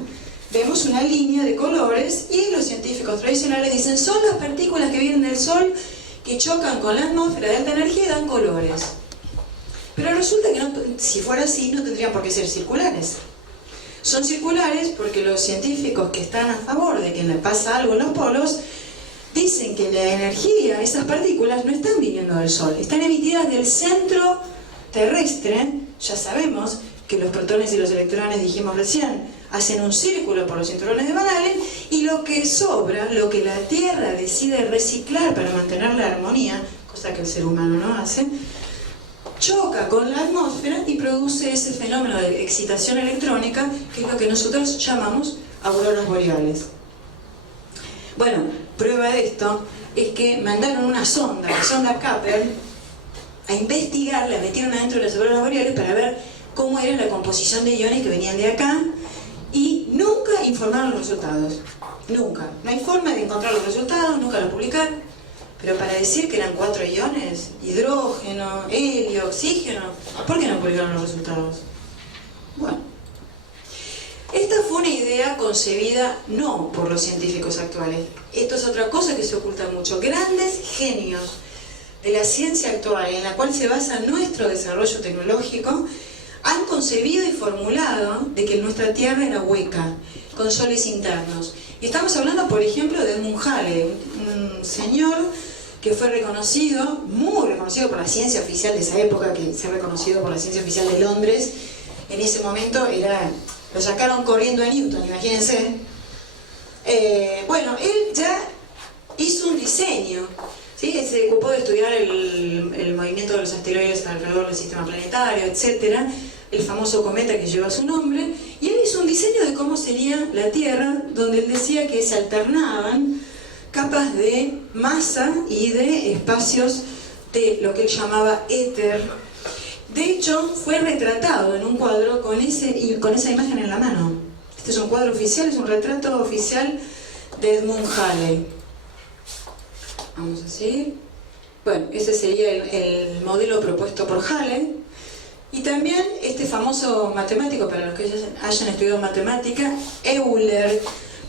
vemos una línea de colores y los científicos tradicionales dicen son las partículas que vienen del Sol que chocan con la atmósfera de alta energía y dan colores. Pero resulta que no, si fuera así no tendrían por qué ser circulares. Son circulares porque los científicos que están a favor de que le pasa algo en los polos dicen que la energía, esas partículas, no están viniendo del Sol, están emitidas del centro terrestre. Ya sabemos que los protones y los electrones, dijimos recién, hacen un círculo por los cinturones de Van Allen, y lo que sobra, lo que la Tierra decide reciclar para mantener la armonía, cosa que el ser humano no hace, choca con la atmósfera y produce ese fenómeno de excitación electrónica, que es lo que nosotros llamamos auroras boreales. Bueno, prueba de esto es que mandaron una sonda, la sonda Kepler, a investigar, la metieron adentro de las auroras boreales para ver cómo era la composición de iones que venían de acá, y nunca informaron los resultados. Nunca. No hay forma de encontrar los resultados, nunca los publicaron. Pero para decir que eran 4 iones, hidrógeno, helio, oxígeno, ¿por qué no publicaron los resultados? Bueno, esta fue una idea concebida no por los científicos actuales. Esto es otra cosa que se oculta mucho. Grandes genios de la ciencia actual, en la cual se basa nuestro desarrollo tecnológico, han concebido y formulado de que nuestra Tierra era hueca, con soles internos. Y estamos hablando, por ejemplo, de Edmund Halley, un señor que fue reconocido, muy reconocido por la ciencia oficial de esa época, que se ha reconocido por la ciencia oficial de Londres. En ese momento lo sacaron corriendo a Newton, imagínense. Bueno, él ya hizo un diseño, ¿sí? Se ocupó de estudiar el movimiento de los asteroides alrededor del sistema planetario, etcétera, el famoso cometa que lleva su nombre, y él hizo un diseño de cómo sería la Tierra, donde él decía que se alternaban capas de masa y de espacios de lo que él llamaba éter. De hecho, fue retratado en un cuadro con esa imagen en la mano. Este es un cuadro oficial, es un retrato oficial de Edmund Halley. Vamos a seguir. Bueno, ese sería el modelo propuesto por Halley. Y también este famoso matemático, para los que hayan estudiado matemática, Euler.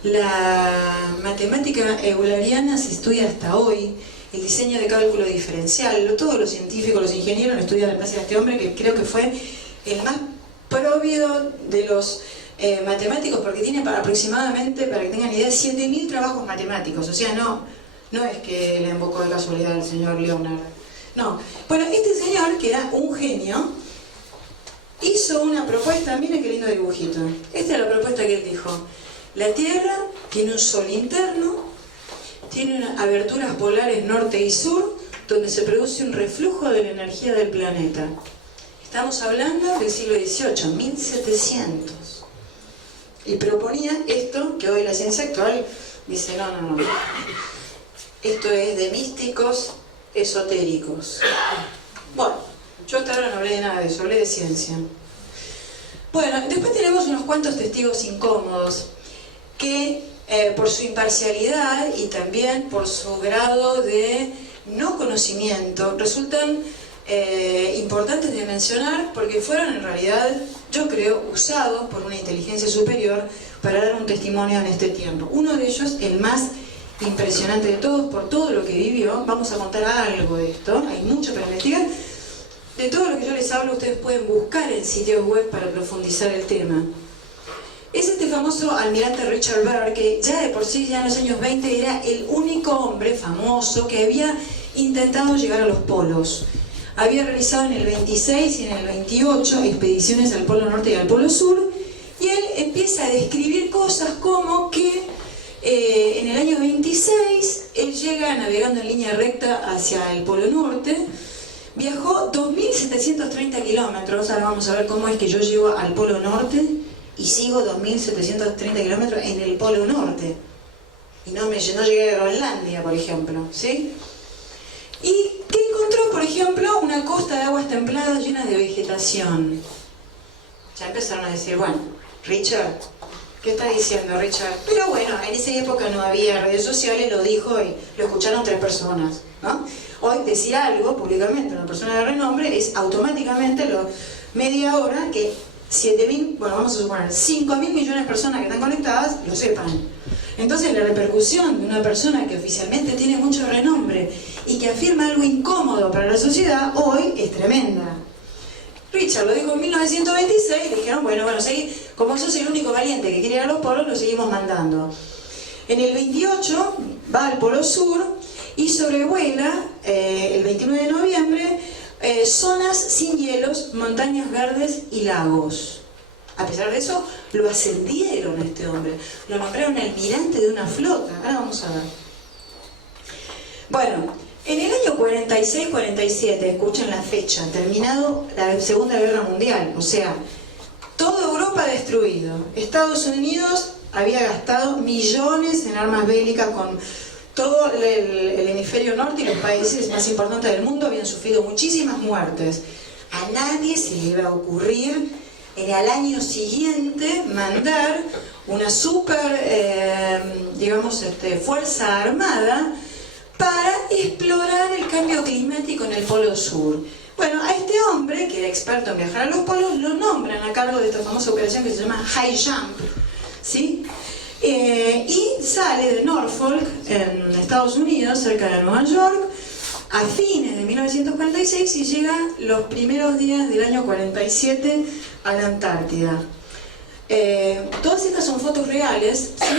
La matemática euleriana se estudia hasta hoy, el diseño de cálculo diferencial. Todos los científicos, los ingenieros estudian gracias a este hombre, que creo que fue el más próvido de los matemáticos, porque tiene aproximadamente, para que tengan idea, 7.000 trabajos matemáticos. O sea, no es que le invocó de casualidad al señor Leonard. No. Bueno, este señor, que era un genio, hizo una propuesta. Miren qué lindo dibujito. Esta es la propuesta que él dijo. La Tierra tiene un sol interno, tiene aberturas polares norte y sur, donde se produce un reflujo de la energía del planeta. Estamos hablando del siglo XVIII, 1700. Y proponía esto, que hoy la ciencia actual dice, no. Esto es de místicos esotéricos. Bueno, yo hasta ahora no hablé de nada de eso, hablé de ciencia. Bueno, después tenemos unos cuantos testigos incómodos que por su imparcialidad y también por su grado de no conocimiento resultan importantes de mencionar porque fueron en realidad, yo creo, usados por una inteligencia superior para dar un testimonio en este tiempo. Uno de ellos, el más impresionante de todos, por todo lo que vivió, vamos a contar algo de esto, hay mucho para investigar. De todo lo que yo les hablo, ustedes pueden buscar en sitios web para profundizar el tema. Es este famoso almirante Richard Byrd, que ya de por sí, ya en los años 20, era el único hombre famoso que había intentado llegar a los polos. Había realizado en el 26 y en el 28 expediciones al Polo Norte y al Polo Sur, y él empieza a describir cosas como que en el año 26 él llega navegando en línea recta hacia el Polo Norte, viajó 2.730 kilómetros, ahora vamos a ver cómo es que yo llego al Polo Norte y sigo 2.730 kilómetros en el Polo Norte. Y no llegué a Groenlandia, por ejemplo, ¿sí? ¿Y qué encontró? Por ejemplo, una costa de aguas templadas llena de vegetación. Ya empezaron a decir, bueno, Richard, ¿qué está diciendo Richard? Pero bueno, en esa época no había redes sociales, lo dijo y lo escucharon 3 personas, ¿no? Hoy decir algo públicamente, una persona de renombre, es automáticamente media hora que 7.000, bueno, vamos a suponer 5.000 millones de personas que están conectadas lo sepan. Entonces la repercusión de una persona que oficialmente tiene mucho renombre y que afirma algo incómodo para la sociedad hoy es tremenda. Richard lo dijo en 1926, dijeron, bueno, como sos el único valiente que quiere ir a los polos, lo seguimos mandando. En el 28 va al Polo Sur y sobrevuela el 29 de noviembre zonas sin hielos, montañas verdes y lagos. A pesar de eso, lo ascendieron a este hombre, lo nombraron almirante de una flota. Ahora vamos a ver. Bueno, en el año 46-47, escuchen la fecha, terminado la Segunda Guerra Mundial, o sea, toda Europa destruido. Estados Unidos había gastado millones en armas bélicas con todo el hemisferio norte y los países más importantes del mundo habían sufrido muchísimas muertes. A nadie se le iba a ocurrir al año siguiente mandar una fuerza armada para explorar el cambio climático en el Polo Sur. Bueno, a este hombre, que era experto en viajar a los polos, lo nombran a cargo de esta famosa operación que se llama High Jump, ¿sí? Y sale de Norfolk, en Estados Unidos, cerca de Nueva York, a fines de 1946 y llega los primeros días del año 47 a la Antártida. Todas estas son fotos reales, ¿sí?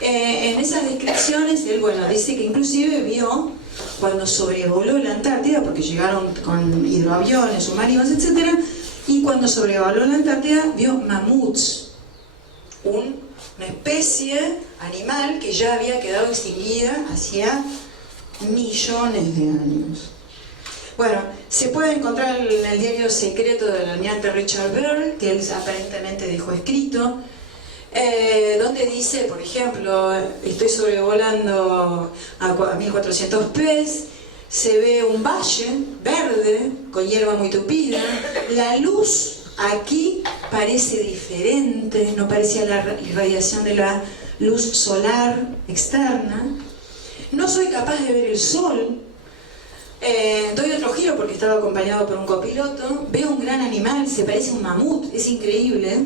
En esas descripciones, él, dice que inclusive vio, cuando sobrevoló la Antártida, porque llegaron con hidroaviones, submarinos, etc., y cuando sobrevoló la Antártida, vio mamuts, una especie animal que ya había quedado extinguida hacía millones de años. Bueno, se puede encontrar en el diario secreto del almirante Richard Byrd, que él aparentemente dejó escrito, donde dice, por ejemplo, estoy sobrevolando a 1400 pies, se ve un valle verde con hierba muy tupida, la luz aquí parece diferente, no parecía la irradiación de la luz solar externa, no soy capaz de ver el sol. Doy otro giro porque estaba acompañado por un copiloto, veo un gran animal, se parece a un mamut, es increíble.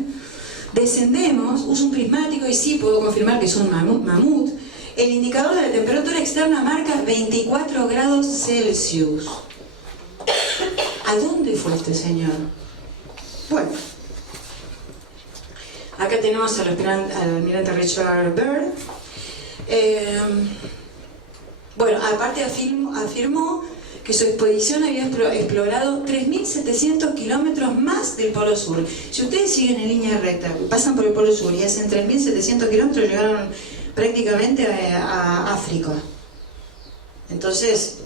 Descendemos, uso un prismático y sí puedo confirmar que es un mamut. El indicador de la temperatura externa marca 24 grados Celsius. ¿A dónde fue este señor? Bueno, acá tenemos al almirante Richard Byrd. Aparte afirmó que su expedición había explorado 3.700 kilómetros más del Polo Sur. Si ustedes siguen en línea recta, pasan por el Polo Sur y hacen 3.700 kilómetros, llegaron prácticamente a África. Entonces,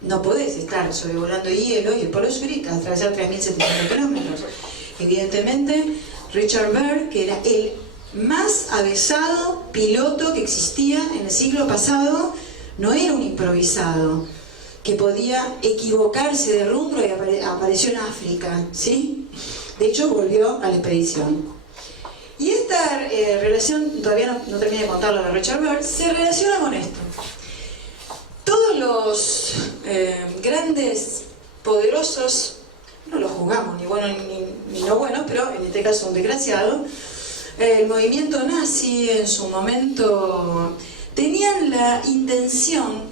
no podés estar sobrevolando hielo y el Polo Sur y atravesar 3.700 kilómetros. Evidentemente, Richard Byrd, que era el más avesado piloto que existía en el siglo pasado, no era un improvisado, que podía equivocarse de rumbo y apareció en África, ¿sí? De hecho, volvió a la expedición. Y esta relación, todavía no terminé de contar lo de Richard Byrd, se relaciona con esto. Todos los grandes, poderosos, no los juzgamos, ni bueno ni no bueno, pero en este caso un desgraciado, el movimiento nazi en su momento tenían la intención,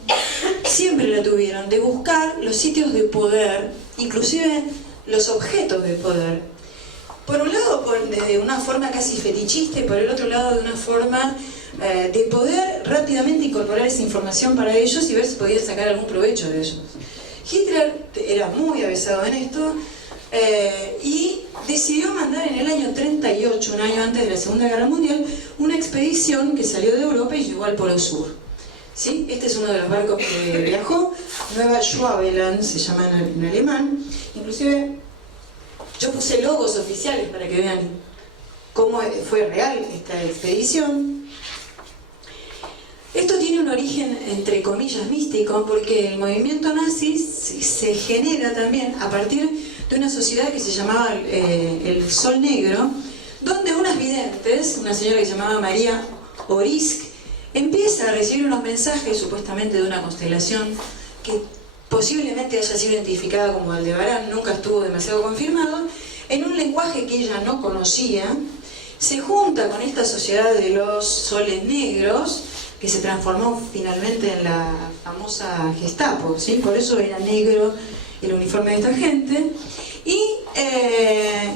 siempre la tuvieron, de buscar los sitios de poder, inclusive los objetos de poder. Por un lado, de una forma casi fetichista, y por el otro lado, de una forma de poder rápidamente incorporar esa información para ellos y ver si podía sacar algún provecho de ellos. Hitler era muy avesado en esto y decidió mandar en el año 38, un año antes de la Segunda Guerra Mundial, una expedición que salió de Europa y llegó al Polo Sur. ¿Sí? Este es uno de los barcos que viajó, Nueva Schwabenland se llama en alemán. Inclusive yo puse logos oficiales para que vean cómo fue real esta expedición. Esto tiene un origen, entre comillas, místico, porque el movimiento nazi se genera también a partir de una sociedad que se llamaba el Sol Negro, donde unas videntes, una señora que se llamaba María Orisk, empieza a recibir unos mensajes supuestamente de una constelación que posiblemente haya sido identificada como Aldebarán, nunca estuvo demasiado confirmado, en un lenguaje que ella no conocía. Se junta con esta sociedad de los soles negros, que se transformó finalmente en la famosa Gestapo, ¿sí? Por eso era negro el uniforme de esta gente. Y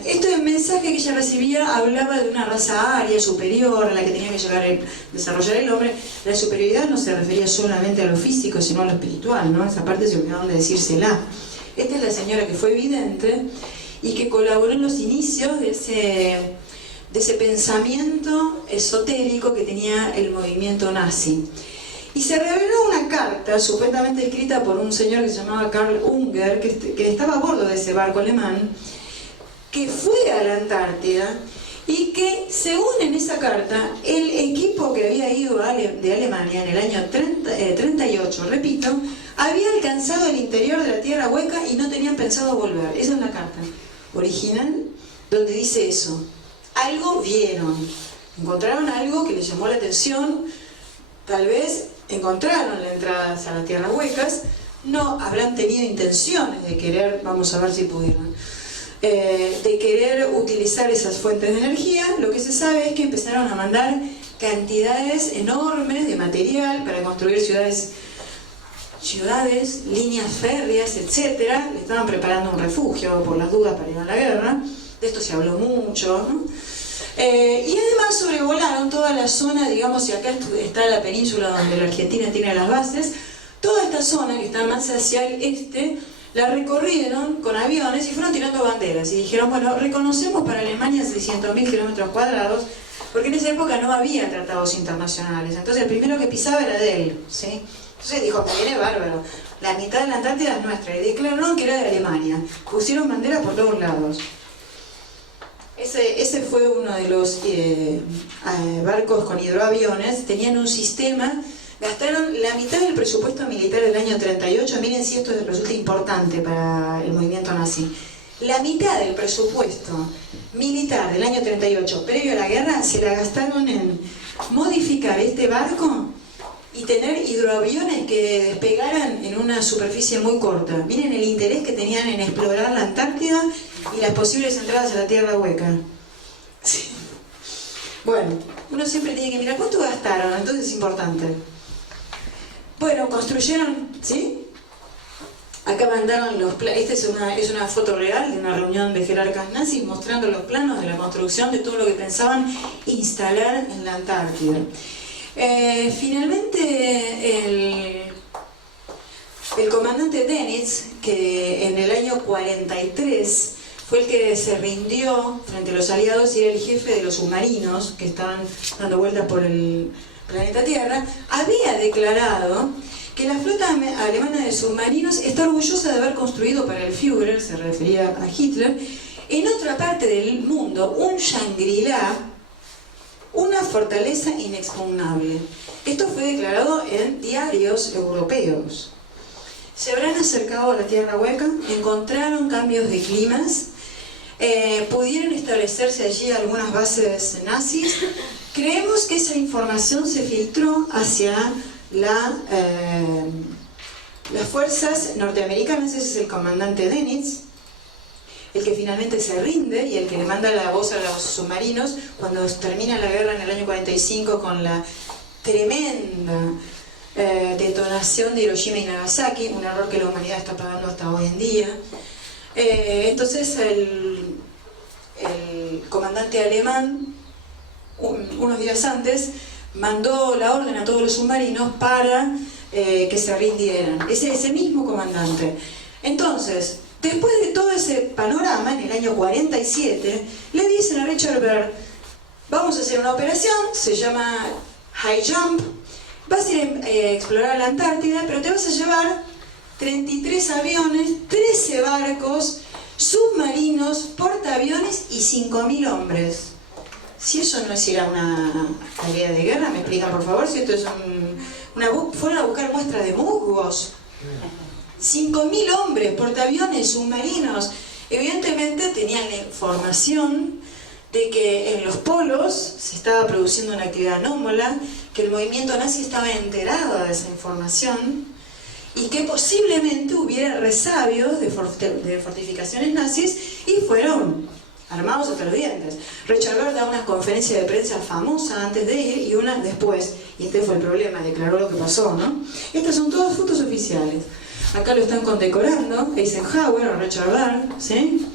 este mensaje que ella recibía hablaba de una raza aria superior a la que tenía que desarrollar el hombre. La superioridad no se refería solamente a lo físico, sino a lo espiritual, ¿no? Esa parte se olvidaron de decírsela. Esta es la señora que fue vidente y que colaboró en los inicios de ese pensamiento esotérico que tenía el movimiento nazi. Y se reveló una carta supuestamente escrita por un señor que se llamaba Karl Unger, que estaba a bordo de ese barco alemán, que fue a la Antártida y que, según en esa carta, el equipo que había ido de Alemania en el año 38, repito, había alcanzado el interior de la Tierra Hueca y no tenían pensado volver. Esa es la carta original donde dice eso. Algo vieron, encontraron algo que les llamó la atención, tal vez encontraron la entrada a la Tierra Huecas, no habrán tenido intenciones de querer, vamos a ver si pudieron, de querer utilizar esas fuentes de energía. Lo que se sabe es que empezaron a mandar cantidades enormes de material para construir ciudades, líneas férreas, etcétera. Le estaban preparando un refugio por las dudas para ir a la guerra. De esto se habló mucho, ¿no? Y además sobrevolaron toda la zona, digamos, si acá está la península donde la Argentina tiene las bases, toda esta zona que está más hacia el este, la recorrieron con aviones y fueron tirando banderas y dijeron, bueno, reconocemos para Alemania 600.000 kilómetros cuadrados, porque en esa época no había tratados internacionales, entonces el primero que pisaba era de él, ¿sí? Entonces dijo, me viene bárbaro, la mitad de la Antártida es nuestra, y declararon que era de Alemania, pusieron banderas por todos lados. Ese fue uno de los barcos con hidroaviones. Tenían un sistema, gastaron la mitad del presupuesto militar del año 38. Miren si esto resulta importante para el movimiento nazi. La mitad del presupuesto militar del año 38, previo a la guerra, se la gastaron en modificar este barco y tener hidroaviones que despegaran en una superficie muy corta. Miren el interés que tenían en explorar la Antártida y las posibles entradas a la Tierra Hueca. Sí. Bueno, uno siempre tiene que mirar cuánto gastaron, entonces es importante. Bueno, construyeron, ¿sí? Acá mandaron los planos. Esta es una foto real de una reunión de jerarcas nazis mostrando los planos de la construcción de todo lo que pensaban instalar en la Antártida. Finalmente el comandante Dönitz, que en el año 43 fue el que se rindió frente a los aliados y era el jefe de los submarinos que estaban dando vueltas por el planeta Tierra, había declarado que la flota alemana de submarinos está orgullosa de haber construido para el Führer, se refería a Hitler, en otra parte del mundo, un Shangri-La, una fortaleza inexpugnable. Esto fue declarado en diarios europeos. Se habrán acercado a la Tierra Hueca, encontraron cambios de climas, pudieron establecerse allí algunas bases nazis. Creemos que esa información se filtró hacia las fuerzas norteamericanas. Ese es el comandante Dönitz, el que finalmente se rinde y el que le manda la voz a los submarinos cuando termina la guerra en el año 45 con la tremenda detonación de Hiroshima y Nagasaki, un error que la humanidad está pagando hasta hoy en día. Entonces el comandante alemán, unos días antes, mandó la orden a todos los submarinos para que se rindieran. Ese mismo comandante. Entonces, después de todo ese panorama, en el año 47, le dicen a Richard Byrd: vamos a hacer una operación, se llama High Jump, vas a ir a explorar la Antártida, pero te vas a llevar 33 aviones, 13 barcos, submarinos, portaaviones y 5.000 hombres. Si eso no es ir a una tarea de guerra, me explican por favor, si esto es fueron a buscar muestras de musgos. 5.000 hombres, portaaviones, submarinos. Evidentemente tenían la información de que en los polos se estaba produciendo una actividad anómala, que el movimiento nazi estaba enterado de esa información y que posiblemente hubiera resabios de fortificaciones nazis, y fueron armados hasta los dientes. Richard Byrd da una conferencia de prensa famosa antes de ir y una después, y este fue el problema, declaró lo que pasó, ¿no? Estas son todas fotos oficiales. Acá lo están condecorando Eisenhower o Richard Byrd, ¿sí?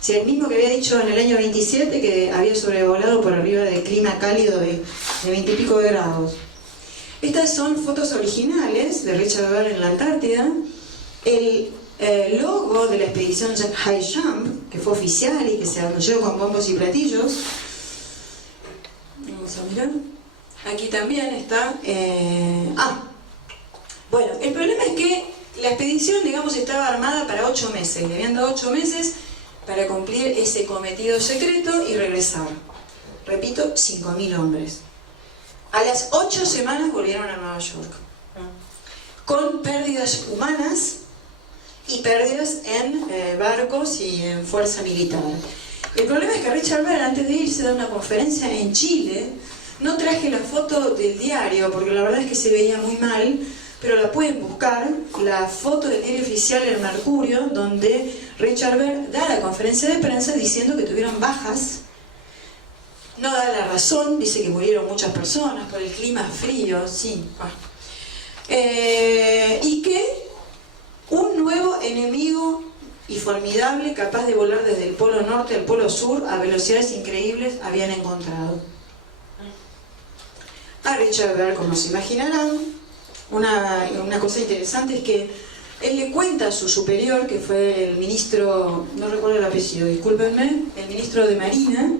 Sí, el mismo que había dicho en el año 27 que había sobrevolado por arriba del clima cálido de 20 y pico de grados. Estas son fotos originales de Richard Byrd en la Antártida. El logo de la expedición High Jump, que fue oficial y que se anunció con bombos y platillos. Vamos a mirar. Aquí también está. Bueno, el problema es que la expedición, digamos, estaba armada para 8 meses. Le habían dado 8 meses para cumplir ese cometido secreto y regresar. Repito, 5.000 hombres. A las 8 semanas volvieron a Nueva York, con pérdidas humanas y pérdidas en barcos y en fuerza militar. El problema es que Richard Byrd, antes de irse, da una conferencia en Chile. No traje la foto del diario porque la verdad es que se veía muy mal, pero la pueden buscar, la foto del diario oficial El Mercurio, donde Richard Byrd da la conferencia de prensa diciendo que tuvieron bajas. No da la razón, dice que murieron muchas personas por el clima frío, sí. Y que un nuevo enemigo y formidable, capaz de volar desde el polo norte al polo sur a velocidades increíbles, habían encontrado. A Richard Byrd, como se imaginarán, una cosa interesante es que él le cuenta a su superior, que fue el ministro, no recuerdo el apellido, discúlpenme, el ministro de Marina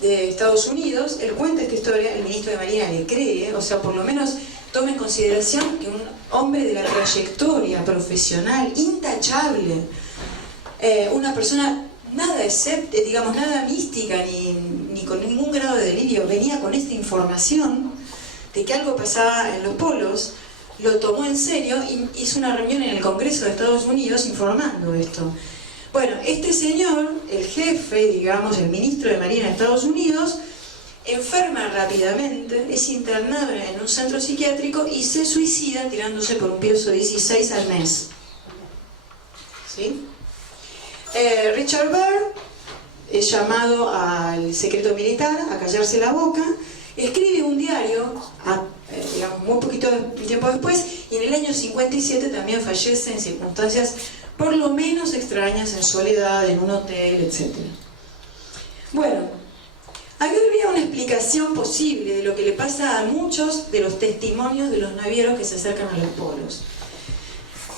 de Estados Unidos. Él cuenta esta historia, el ministro de Marina le cree, o sea, por lo menos toma en consideración que un hombre de la trayectoria profesional intachable, una persona nada digamos, nada mística ni con ningún grado de delirio, venía con esta información de que algo pasaba en los polos, lo tomó en serio y hizo una reunión en el Congreso de Estados Unidos informando esto. Bueno, este señor, el jefe, digamos, el ministro de Marina de Estados Unidos, enferma rápidamente, es internado en un centro psiquiátrico y se suicida tirándose por un piezo 16 al mes. ¿Sí? Richard Byrd es llamado al secreto militar a callarse la boca, escribe un diario, digamos, muy poquito tiempo después, y en el año 57 también fallece en circunstancias por lo menos extrañas, en soledad, en un hotel, etc. Bueno, acá habría una explicación posible de lo que le pasa a muchos de los testimonios de los navieros que se acercan a los polos.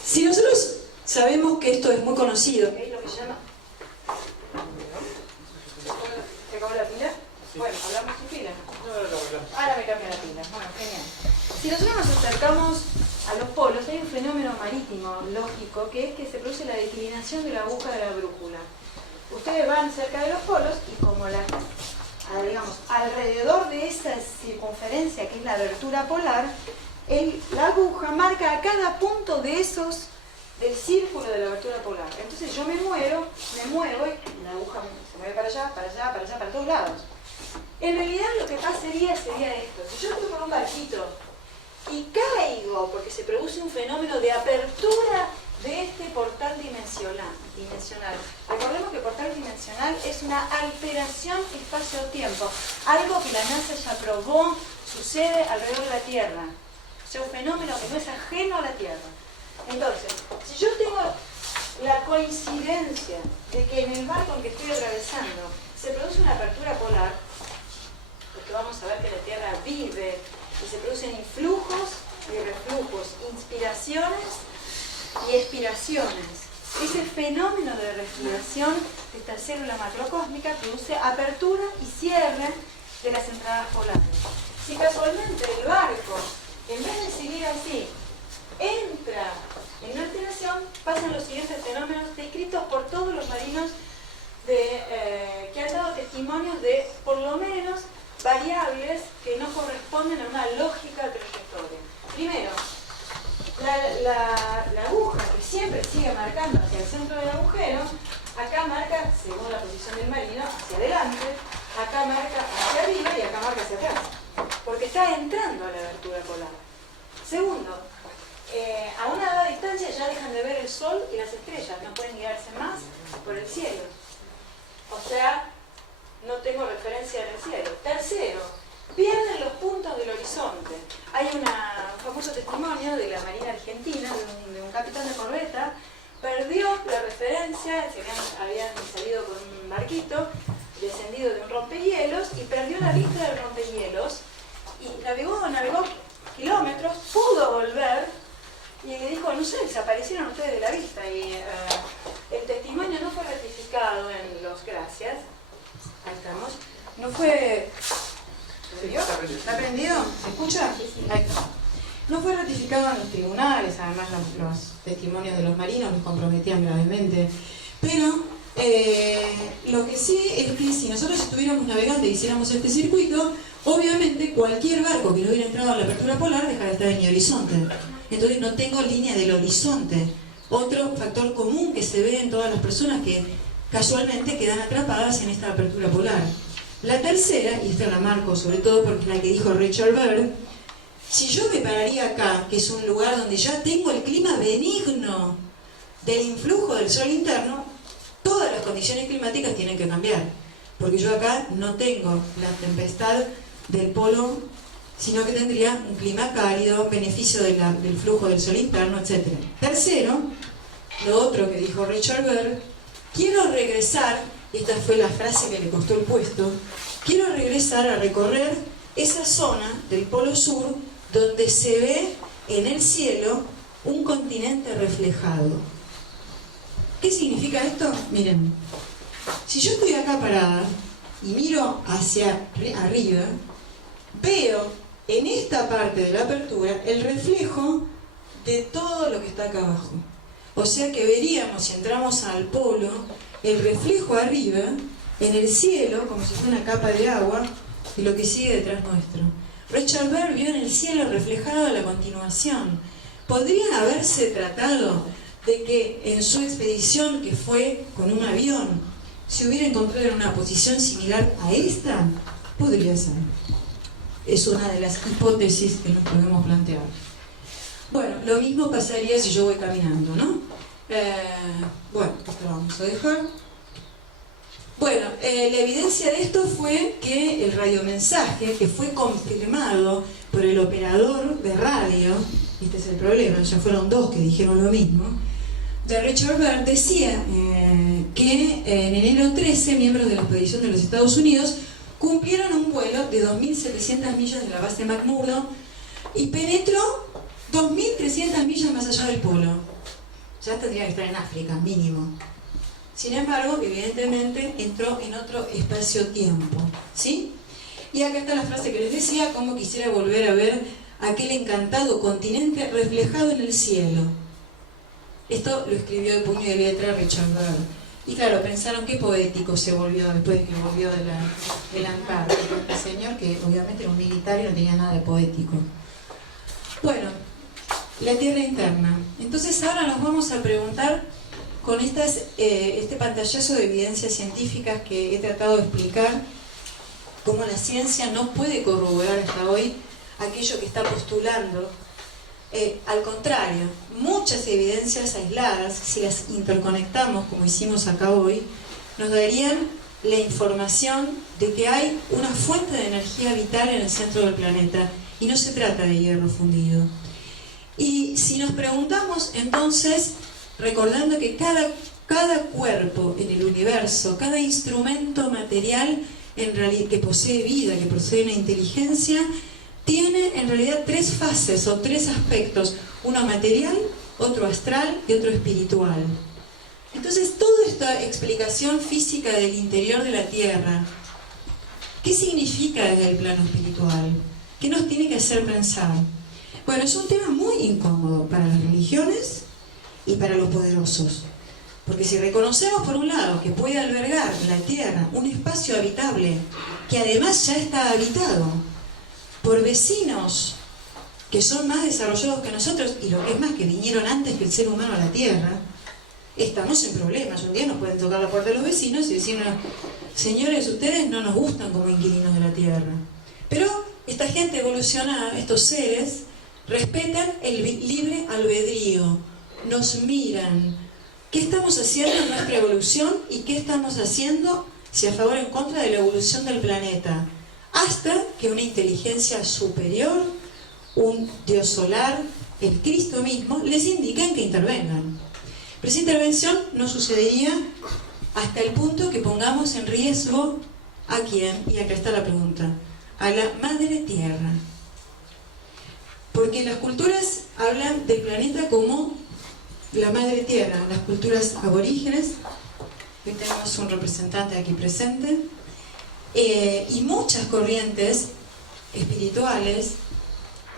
Si nosotros sabemos que esto es muy conocido, ¿qué es lo que se llama? ¿Se acabó la pila? Bueno, hablamos sin pila. Ahora me cambia la pila. Bueno, genial. Si nosotros nos acercamos a los polos, hay un fenómeno marítimo lógico, que es que se produce la declinación de la aguja de la brújula. Ustedes van cerca de los polos y como digamos, alrededor de esa circunferencia que es la abertura polar, la aguja marca a cada punto de esos del círculo de la abertura polar. Entonces yo me muevo y la aguja se mueve para allá, para allá, para allá, para todos lados. En realidad lo que pasaría sería esto. Si yo estoy con un barquito y caigo porque se produce un fenómeno de apertura de este portal dimensional. Recordemos que portal dimensional es una alteración espacio-tiempo, algo que la NASA ya probó sucede alrededor de la Tierra. O sea, un fenómeno que no es ajeno a la Tierra. Entonces, si yo tengo la coincidencia de que en el barco en que estoy atravesando se produce una apertura polar, porque vamos a ver que la Tierra vive y se producen influjos y reflujos, inspiraciones y expiraciones. Ese fenómeno de respiración de esta célula macrocósmica produce apertura y cierre de las entradas polares. Si casualmente el barco, en vez de seguir así, entra en una alteración, pasan los siguientes fenómenos descritos por todos los marinos que han dado testimonios de, por lo menos, variables que no corresponden a una lógica trayectoria. Primero, la aguja que siempre sigue marcando hacia el centro del agujero, acá marca, según la posición del marino, hacia adelante, acá marca hacia arriba y acá marca hacia atrás, porque está entrando a la abertura polar. Segundo, a una dada distancia ya dejan de ver el sol y las estrellas, no pueden guiarse más por el cielo. O sea, no tengo referencia en el cielo. Tercero, pierden los puntos del horizonte. Hay un famoso testimonio de la Marina Argentina, de un capitán de corbeta, perdió la referencia, habían salido con un barquito, descendido de un rompehielos y perdió la vista del rompehielos y navegó kilómetros, pudo volver y le dijo, no sé, desaparecieron ustedes de la vista y el testimonio no fue ratificado en los gracias. Ahí estamos. No fue... ¿Está prendido? ¿Se escucha? Ahí está. No fue ratificado en los tribunales, además los testimonios de los marinos nos comprometían gravemente. Pero lo que sí es que si nosotros estuviéramos navegando y hiciéramos este circuito, obviamente cualquier barco que no hubiera entrado a la apertura polar dejaría de estar en mi horizonte. Entonces no tengo línea del horizonte. Otro factor común que se ve en todas las personas que casualmente quedan atrapadas en esta apertura polar. La tercera, y esta la marco sobre todo porque es la que dijo Richard Byrd, si yo me pararía acá, que es un lugar donde ya tengo el clima benigno del influjo del sol interno, todas las condiciones climáticas tienen que cambiar, porque yo acá no tengo la tempestad del polo, sino que tendría un clima cálido, beneficio del flujo del sol interno, etc. Tercero, lo otro que dijo Richard Byrd, quiero regresar, y esta fue la frase que le costó el puesto, quiero regresar a recorrer esa zona del polo sur donde se ve en el cielo un continente reflejado. ¿Qué significa esto? Miren, si yo estoy acá parada y miro hacia arriba, veo en esta parte de la apertura el reflejo de todo lo que está acá abajo. O sea que veríamos, si entramos al polo, el reflejo arriba, en el cielo, como si fuera una capa de agua, y lo que sigue detrás nuestro. Richard Byrd vio en el cielo reflejado a la continuación. ¿Podría haberse tratado de que en su expedición, que fue con un avión, se hubiera encontrado en una posición similar a esta? Podría ser. Es una de las hipótesis que nos podemos plantear. Bueno, lo mismo pasaría si yo voy caminando, ¿no? Bueno, esto lo vamos a dejar. Bueno, la evidencia de esto fue que el radiomensaje, que fue confirmado por el operador de radio, este es el problema, ya fueron dos que dijeron lo mismo, de Richard Byrd, decía que en enero 13, miembros de la expedición de los Estados Unidos cumplieron un vuelo de 2.700 millas de la base McMurdo y penetró 2.300 millas más allá del polo. Ya tendría que estar en África, mínimo. Sin embargo, evidentemente entró en otro espacio-tiempo, ¿sí? Y acá está la frase que les decía, como quisiera volver a ver aquel encantado continente reflejado en el cielo. Esto lo escribió de puño y de letra Richard Byrd. Y claro, pensaron qué poético se volvió después de que volvió de la Antártida. El señor, que obviamente era un militar y no tenía nada de poético. Bueno, La Tierra interna. Entonces ahora nos vamos a preguntar con este pantallazo de evidencias científicas que he tratado de explicar cómo la ciencia no puede corroborar hasta hoy aquello que está postulando. Al contrario, muchas evidencias aisladas, si las interconectamos como hicimos acá hoy, nos darían la información de que hay una fuente de energía vital en el centro del planeta y no se trata de hierro fundido. Y si nos preguntamos entonces, recordando que cada cuerpo en el universo, cada instrumento material en realidad, que posee vida, que posee una inteligencia, tiene en realidad tres fases o tres aspectos, uno material, otro astral y otro espiritual. Entonces, toda esta explicación física del interior de la Tierra, ¿qué significa desde el plano espiritual? ¿Qué nos tiene que hacer pensar? Bueno, es un tema muy incómodo para las religiones y para los poderosos. Porque si reconocemos por un lado que puede albergar la Tierra un espacio habitable, que además ya está habitado por vecinos que son más desarrollados que nosotros, y lo que es más, que vinieron antes que el ser humano a la Tierra, estamos en problemas. Un día nos pueden tocar la puerta de los vecinos y decirnos: señores, ustedes no nos gustan como inquilinos de la Tierra. Pero esta gente evolucionada, estos seres, respetan el libre albedrío, nos miran. ¿Qué estamos haciendo en nuestra evolución y qué estamos haciendo, si a favor o en contra de la evolución del planeta? Hasta que una inteligencia superior, un Dios solar, el Cristo mismo, les indiquen que intervengan. Pero esa intervención no sucedería hasta el punto que pongamos en riesgo ¿a quién? Y acá está la pregunta: a la Madre Tierra. Porque las culturas hablan del planeta como la Madre Tierra, las culturas aborígenes, hoy tenemos un representante aquí presente, y muchas corrientes espirituales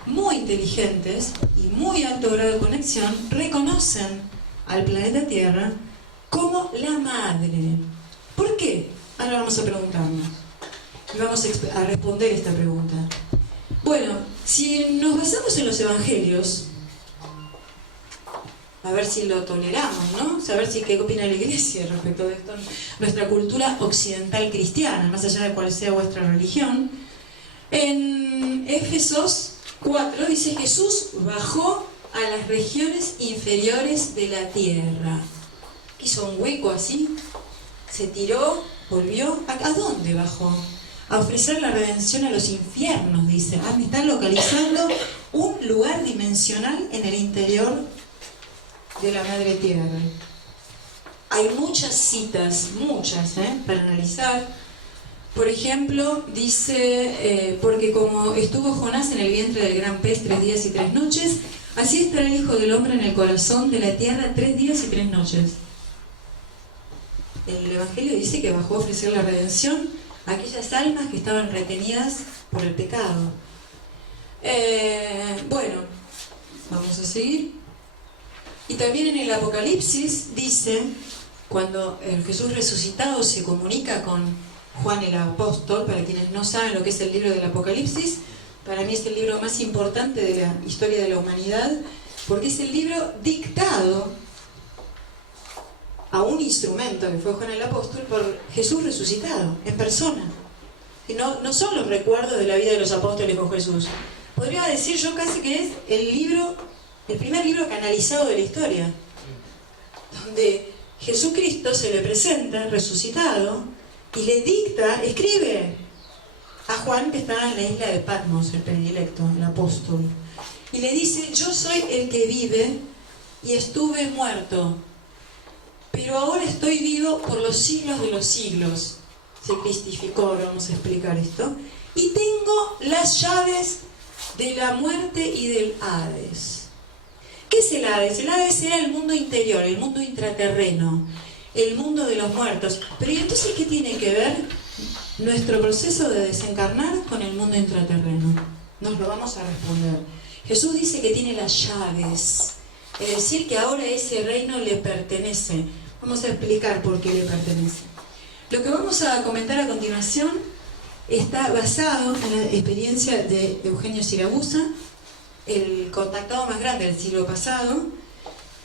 muy inteligentes y muy alto grado de conexión reconocen al planeta Tierra como la madre. ¿Por qué? Ahora vamos a preguntarnos y vamos a responder esta pregunta. Bueno, si nos basamos en los evangelios, a ver si lo toleramos, ¿no? A ver si qué opina la Iglesia respecto de esto, nuestra cultura occidental cristiana, más allá de cuál sea vuestra religión. En Éfesos 4 dice: Jesús bajó a las regiones inferiores de la tierra. Hizo un hueco así, se tiró, volvió. ¿A dónde bajó? A ofrecer la redención a los infiernos, dice. Me están localizando un lugar dimensional en el interior de la Madre Tierra. Hay muchas citas, para analizar. Por ejemplo, dice, porque como estuvo Jonás en el vientre del gran pez 3 días y 3 noches, así estará el Hijo del Hombre en el corazón de la tierra 3 días y 3 noches. El Evangelio dice que bajó a ofrecer la redención a aquellas almas que estaban retenidas por el pecado. Bueno, vamos a seguir. Y también en el Apocalipsis dice, cuando el Jesús resucitado se comunica con Juan el apóstol, para quienes no saben lo que es el libro del Apocalipsis, para mí es el libro más importante de la historia de la humanidad, porque es el libro dictado a un instrumento que fue Juan el apóstol por Jesús resucitado, en persona. Y no son los recuerdos de la vida de los apóstoles con Jesús. Podría decir yo casi que es el primer libro canalizado de la historia, donde Jesucristo se le presenta resucitado y le dicta, escribe a Juan, que estaba en la isla de Patmos, el predilecto, el apóstol, y le dice: yo soy el que vive y estuve muerto, pero ahora estoy vivo por los siglos de los siglos. Se cristificó, ahora vamos a explicar esto, y tengo las llaves de la muerte y del Hades. ¿Qué es el Hades? El Hades era el mundo interior, el mundo intraterreno, el mundo de los muertos. Pero ¿y entonces qué tiene que ver nuestro proceso de desencarnar con el mundo intraterreno? Nos lo vamos a responder. Jesús dice que tiene las llaves, es decir, que ahora ese reino le pertenece. Vamos a explicar por qué le pertenece. Lo que vamos a comentar a continuación está basado en la experiencia de Eugenio Siragusa, el contactado más grande del siglo pasado,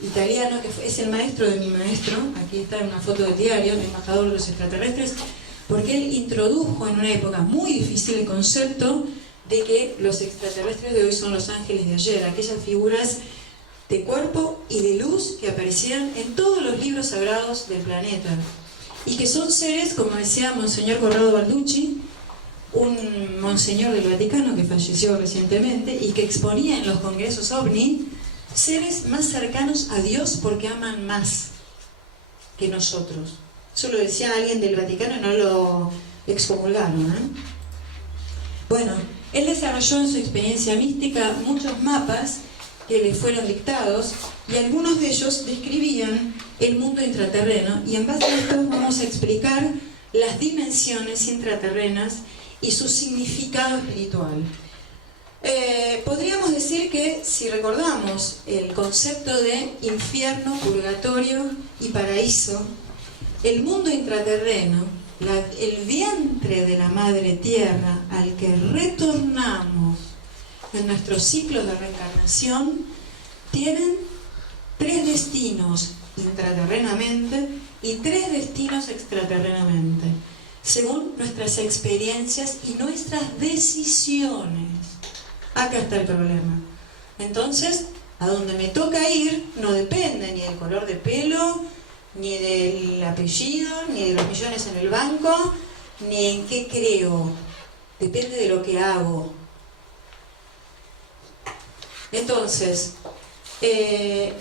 italiano, que es el maestro de mi maestro, aquí está en una foto del diario, el embajador de los extraterrestres, porque él introdujo en una época muy difícil el concepto de que los extraterrestres de hoy son los ángeles de ayer, aquellas figuras de cuerpo y de luz que aparecían en todos los libros sagrados del planeta, y que son seres, como decía Monseñor Corrado Balducci, un monseñor del Vaticano que falleció recientemente y que exponía en los congresos OVNI, seres más cercanos a Dios porque aman más que nosotros. Eso lo decía alguien del Vaticano y no lo excomulgaron, ¿eh? Bueno, él desarrolló en su experiencia mística muchos mapas que le fueron dictados, y algunos de ellos describían el mundo intraterreno, y en base a esto vamos a explicar las dimensiones intraterrenas y su significado espiritual. Podríamos decir que, si recordamos el concepto de infierno, purgatorio y paraíso, el mundo intraterreno, el vientre de la Madre Tierra al que retornamos en nuestros ciclos de reencarnación, tienen 3 destinos intraterrenamente y 3 destinos extraterrenamente, según nuestras experiencias y nuestras decisiones. Acá está el problema. Entonces, a donde me toca ir no depende ni del color de pelo, ni del apellido, ni de los millones en el banco, ni en qué creo. Depende de lo que hago. Entonces,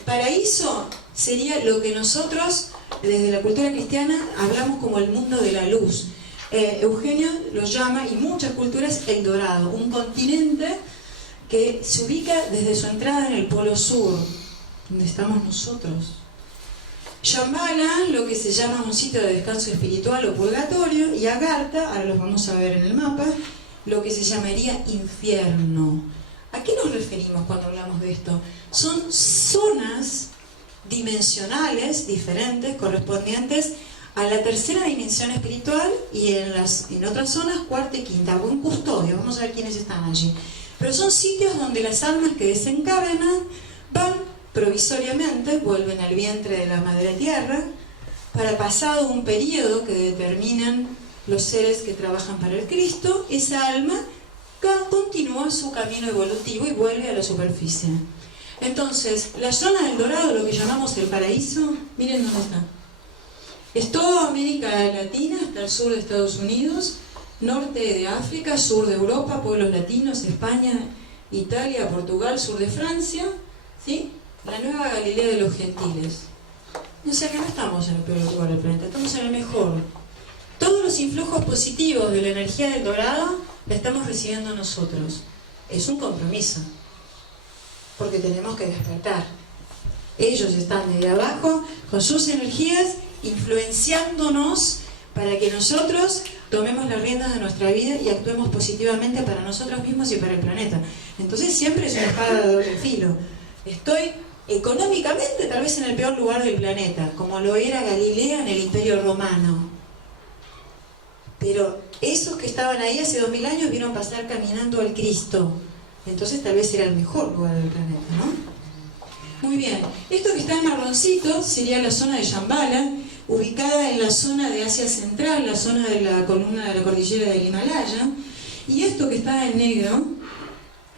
paraíso sería lo que nosotros, desde la cultura cristiana, hablamos como el mundo de la luz. Eugenio lo llama, y muchas culturas, el dorado, un continente que se ubica desde su entrada en el polo sur, donde estamos nosotros. Shambhala, lo que se llama un sitio de descanso espiritual o purgatorio, y Agartha, ahora los vamos a ver en el mapa, lo que se llamaría infierno. ¿A qué nos referimos cuando hablamos de esto? Son zonas dimensionales diferentes correspondientes a la tercera dimensión espiritual, y en otras zonas cuarta y quinta, un custodio, vamos a ver quiénes están allí. Pero son sitios donde las almas que desencarnan van provisoriamente, vuelven al vientre de la Madre Tierra, para, pasado un periodo que determinan los seres que trabajan para el Cristo, esa alma continúa su camino evolutivo y vuelve a la superficie. Entonces, la zona del Dorado, lo que llamamos el paraíso, miren dónde está. Es toda América Latina, hasta el sur de Estados Unidos, norte de África, sur de Europa, pueblos latinos, España, Italia, Portugal, sur de Francia, ¿sí? La Nueva Galilea de los Gentiles. O sea que no estamos en el peor lugar del planeta, estamos en el mejor. Todos los influjos positivos de la energía del Dorado la estamos recibiendo nosotros. Es un compromiso, porque tenemos que despertar. Ellos están desde abajo con sus energías influenciándonos para que nosotros tomemos las riendas de nuestra vida y actuemos positivamente para nosotros mismos y para el planeta. Entonces siempre es una espada de doble filo. Estoy económicamente tal vez en el peor lugar del planeta, como lo era Galilea en el Imperio Romano. Pero esos que estaban ahí hace 2000 años vieron pasar caminando al Cristo. Entonces tal vez era el mejor lugar del planeta, ¿no? Muy bien. Esto que está en marroncito sería la zona de Shambhala, ubicada en la zona de Asia Central, la zona de la columna de la cordillera del Himalaya. Y esto que está en negro,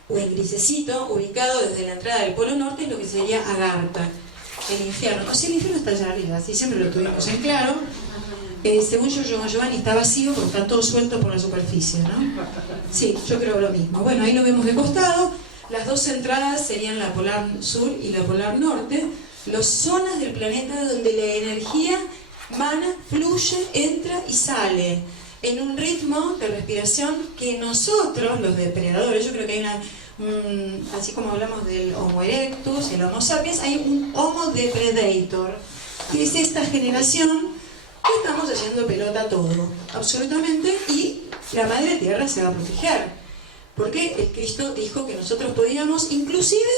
o en grisecito, ubicado desde la entrada del Polo Norte, es lo que sería Agartha, el infierno. O sea, el infierno está allá arriba, así siempre lo tuvimos en claro. Según Giovanni está vacío porque está todo suelto por la superficie, ¿no? Sí, yo creo lo mismo. Bueno, ahí lo vemos de costado. Las dos entradas serían la polar sur y la polar norte, las zonas del planeta donde la energía mana, fluye, entra y sale en un ritmo de respiración que nosotros, los depredadores, yo creo que hay así como hablamos del Homo erectus, el Homo sapiens, hay un Homo depredator, que es esta generación que estamos haciendo pelota todo, absolutamente, y la Madre Tierra se va a proteger, porque el Cristo dijo que nosotros podíamos inclusive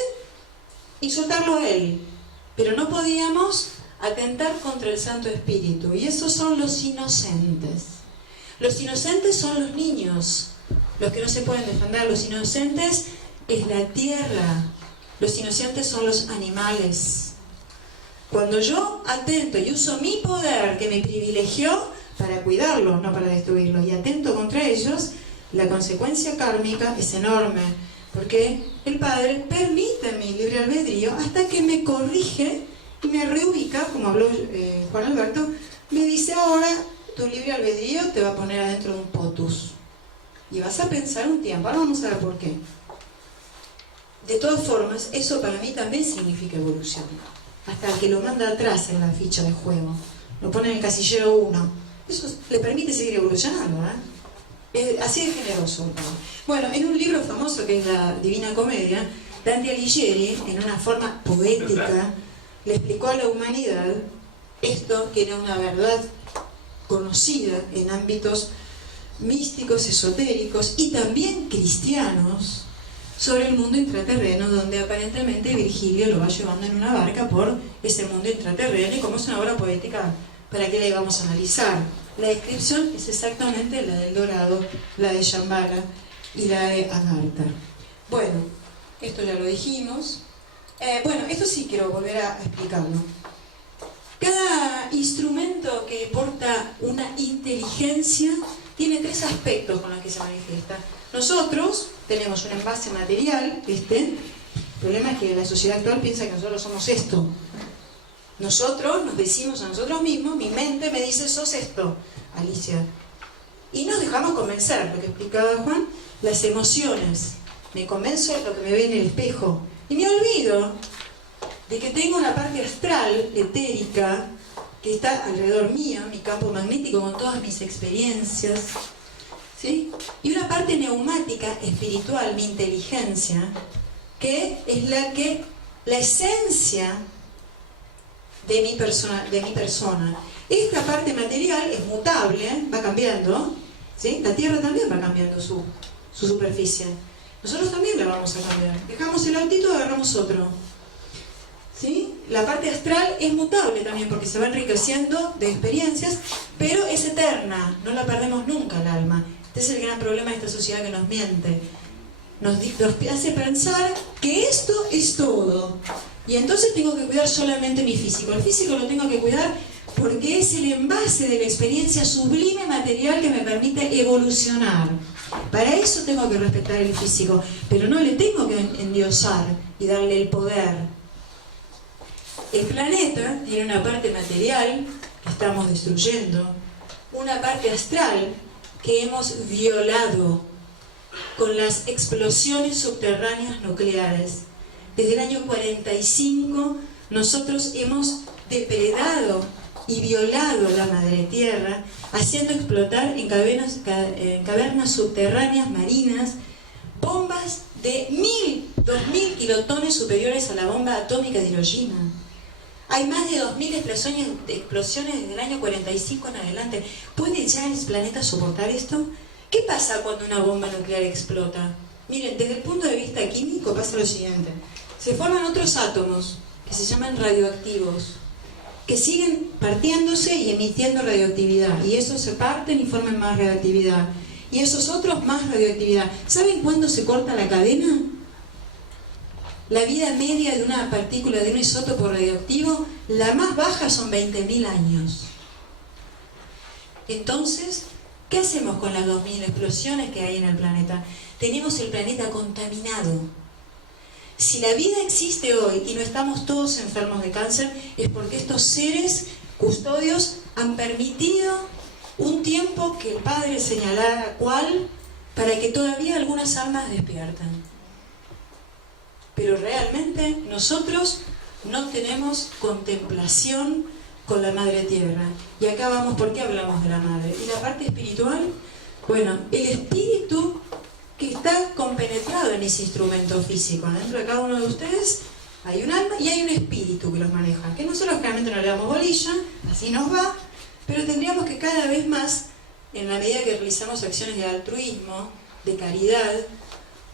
insultarlo a Él, pero no podíamos atentar contra el Santo Espíritu, y esos son los inocentes. Los inocentes son los niños, los que no se pueden defender. Los inocentes es la tierra. Los inocentes son los animales. Cuando yo atento y uso mi poder que me privilegió para cuidarlos, no para destruirlos, y atento contra ellos, la consecuencia kármica es enorme, porque el Padre permite mi libre albedrío hasta que me corrige y me reubica, como habló Juan Alberto, me dice: ahora tu libre albedrío te va a poner adentro de un potus y vas a pensar un tiempo. Ahora vamos a ver por qué. De todas formas, eso para mí también significa evolución. Hasta el que lo manda atrás en la ficha de juego, lo pone en el casillero 1, eso le permite seguir evolucionando, así de generoso. Bueno, en un libro famoso que es la Divina Comedia, Dante Alighieri, en una forma poética, le explicó a la humanidad esto que era una verdad conocida en ámbitos místicos, esotéricos y también cristianos, sobre el mundo intraterreno, donde aparentemente Virgilio lo va llevando en una barca por ese mundo intraterreno, y como es una obra poética, ¿para qué la íbamos a analizar? La descripción es exactamente la del Dorado, la de Shambhala y la de Agartha. Bueno, esto ya lo dijimos. Bueno, esto sí quiero volver a explicarlo. Cada instrumento que porta una inteligencia tiene 3 aspectos con los que se manifiesta. Nosotros tenemos un envase material, el problema es que la sociedad actual piensa que nosotros somos esto. Nosotros nos decimos a nosotros mismos, mi mente me dice: sos esto, Alicia. Y nos dejamos convencer, lo que explicaba Juan, las emociones. Me convenzo de lo que me ve en el espejo. Y me olvido de que tengo una parte astral, etérica, que está alrededor mío, mi campo magnético con todas mis experiencias, ¿sí? Y una parte neumática, espiritual, mi inteligencia, que es la esencia de mi persona. Esta parte material es mutable, va cambiando, ¿sí? La Tierra también va cambiando su superficie. Nosotros también la vamos a cambiar. Dejamos el autito y agarramos otro, ¿sí? La parte astral es mutable también, porque se va enriqueciendo de experiencias, pero es eterna, no la perdemos nunca el alma. Este es el gran problema de esta sociedad que nos miente. Nos hace pensar que esto es todo. Y entonces tengo que cuidar solamente mi físico. El físico lo tengo que cuidar porque es el envase de la experiencia sublime material que me permite evolucionar. Para eso tengo que respetar el físico, pero no le tengo que endiosar y darle el poder. El planeta tiene una parte material que estamos destruyendo, una parte astral que hemos violado con las explosiones subterráneas nucleares. Desde el año 45 nosotros hemos depredado y violado la madre tierra, haciendo explotar en cavernas subterráneas marinas bombas de 2.000 kilotones superiores a la bomba atómica de Hiroshima. Hay más de 2.000 explosiones desde el año 45 en adelante. ¿Puede ya el planeta soportar esto? ¿Qué pasa cuando una bomba nuclear explota? Miren, desde el punto de vista químico pasa lo siguiente. Se forman otros átomos que se llaman radioactivos, que siguen partiéndose y emitiendo radioactividad. Y esos se parten y forman más radioactividad. Y esos otros más radioactividad. ¿Saben cuándo se corta la cadena? La vida media de una partícula, de un isótopo radioactivo, la más baja son 20.000 años. Entonces, ¿qué hacemos con las 2.000 explosiones que hay en el planeta? Tenemos el planeta contaminado. Si la vida existe hoy y no estamos todos enfermos de cáncer, es porque estos seres custodios han permitido un tiempo que el Padre señalara cuál, para que todavía algunas almas despierten. Pero realmente nosotros no tenemos contemplación con la Madre Tierra. Y acá vamos, ¿por qué hablamos de la Madre? ¿Y la parte espiritual? Bueno, el espíritu que está compenetrado en ese instrumento físico. Dentro de cada uno de ustedes hay un alma y hay un espíritu que los maneja, que nosotros realmente no le damos bolilla, así nos va, pero tendríamos que cada vez más, en la medida que realizamos acciones de altruismo, de caridad,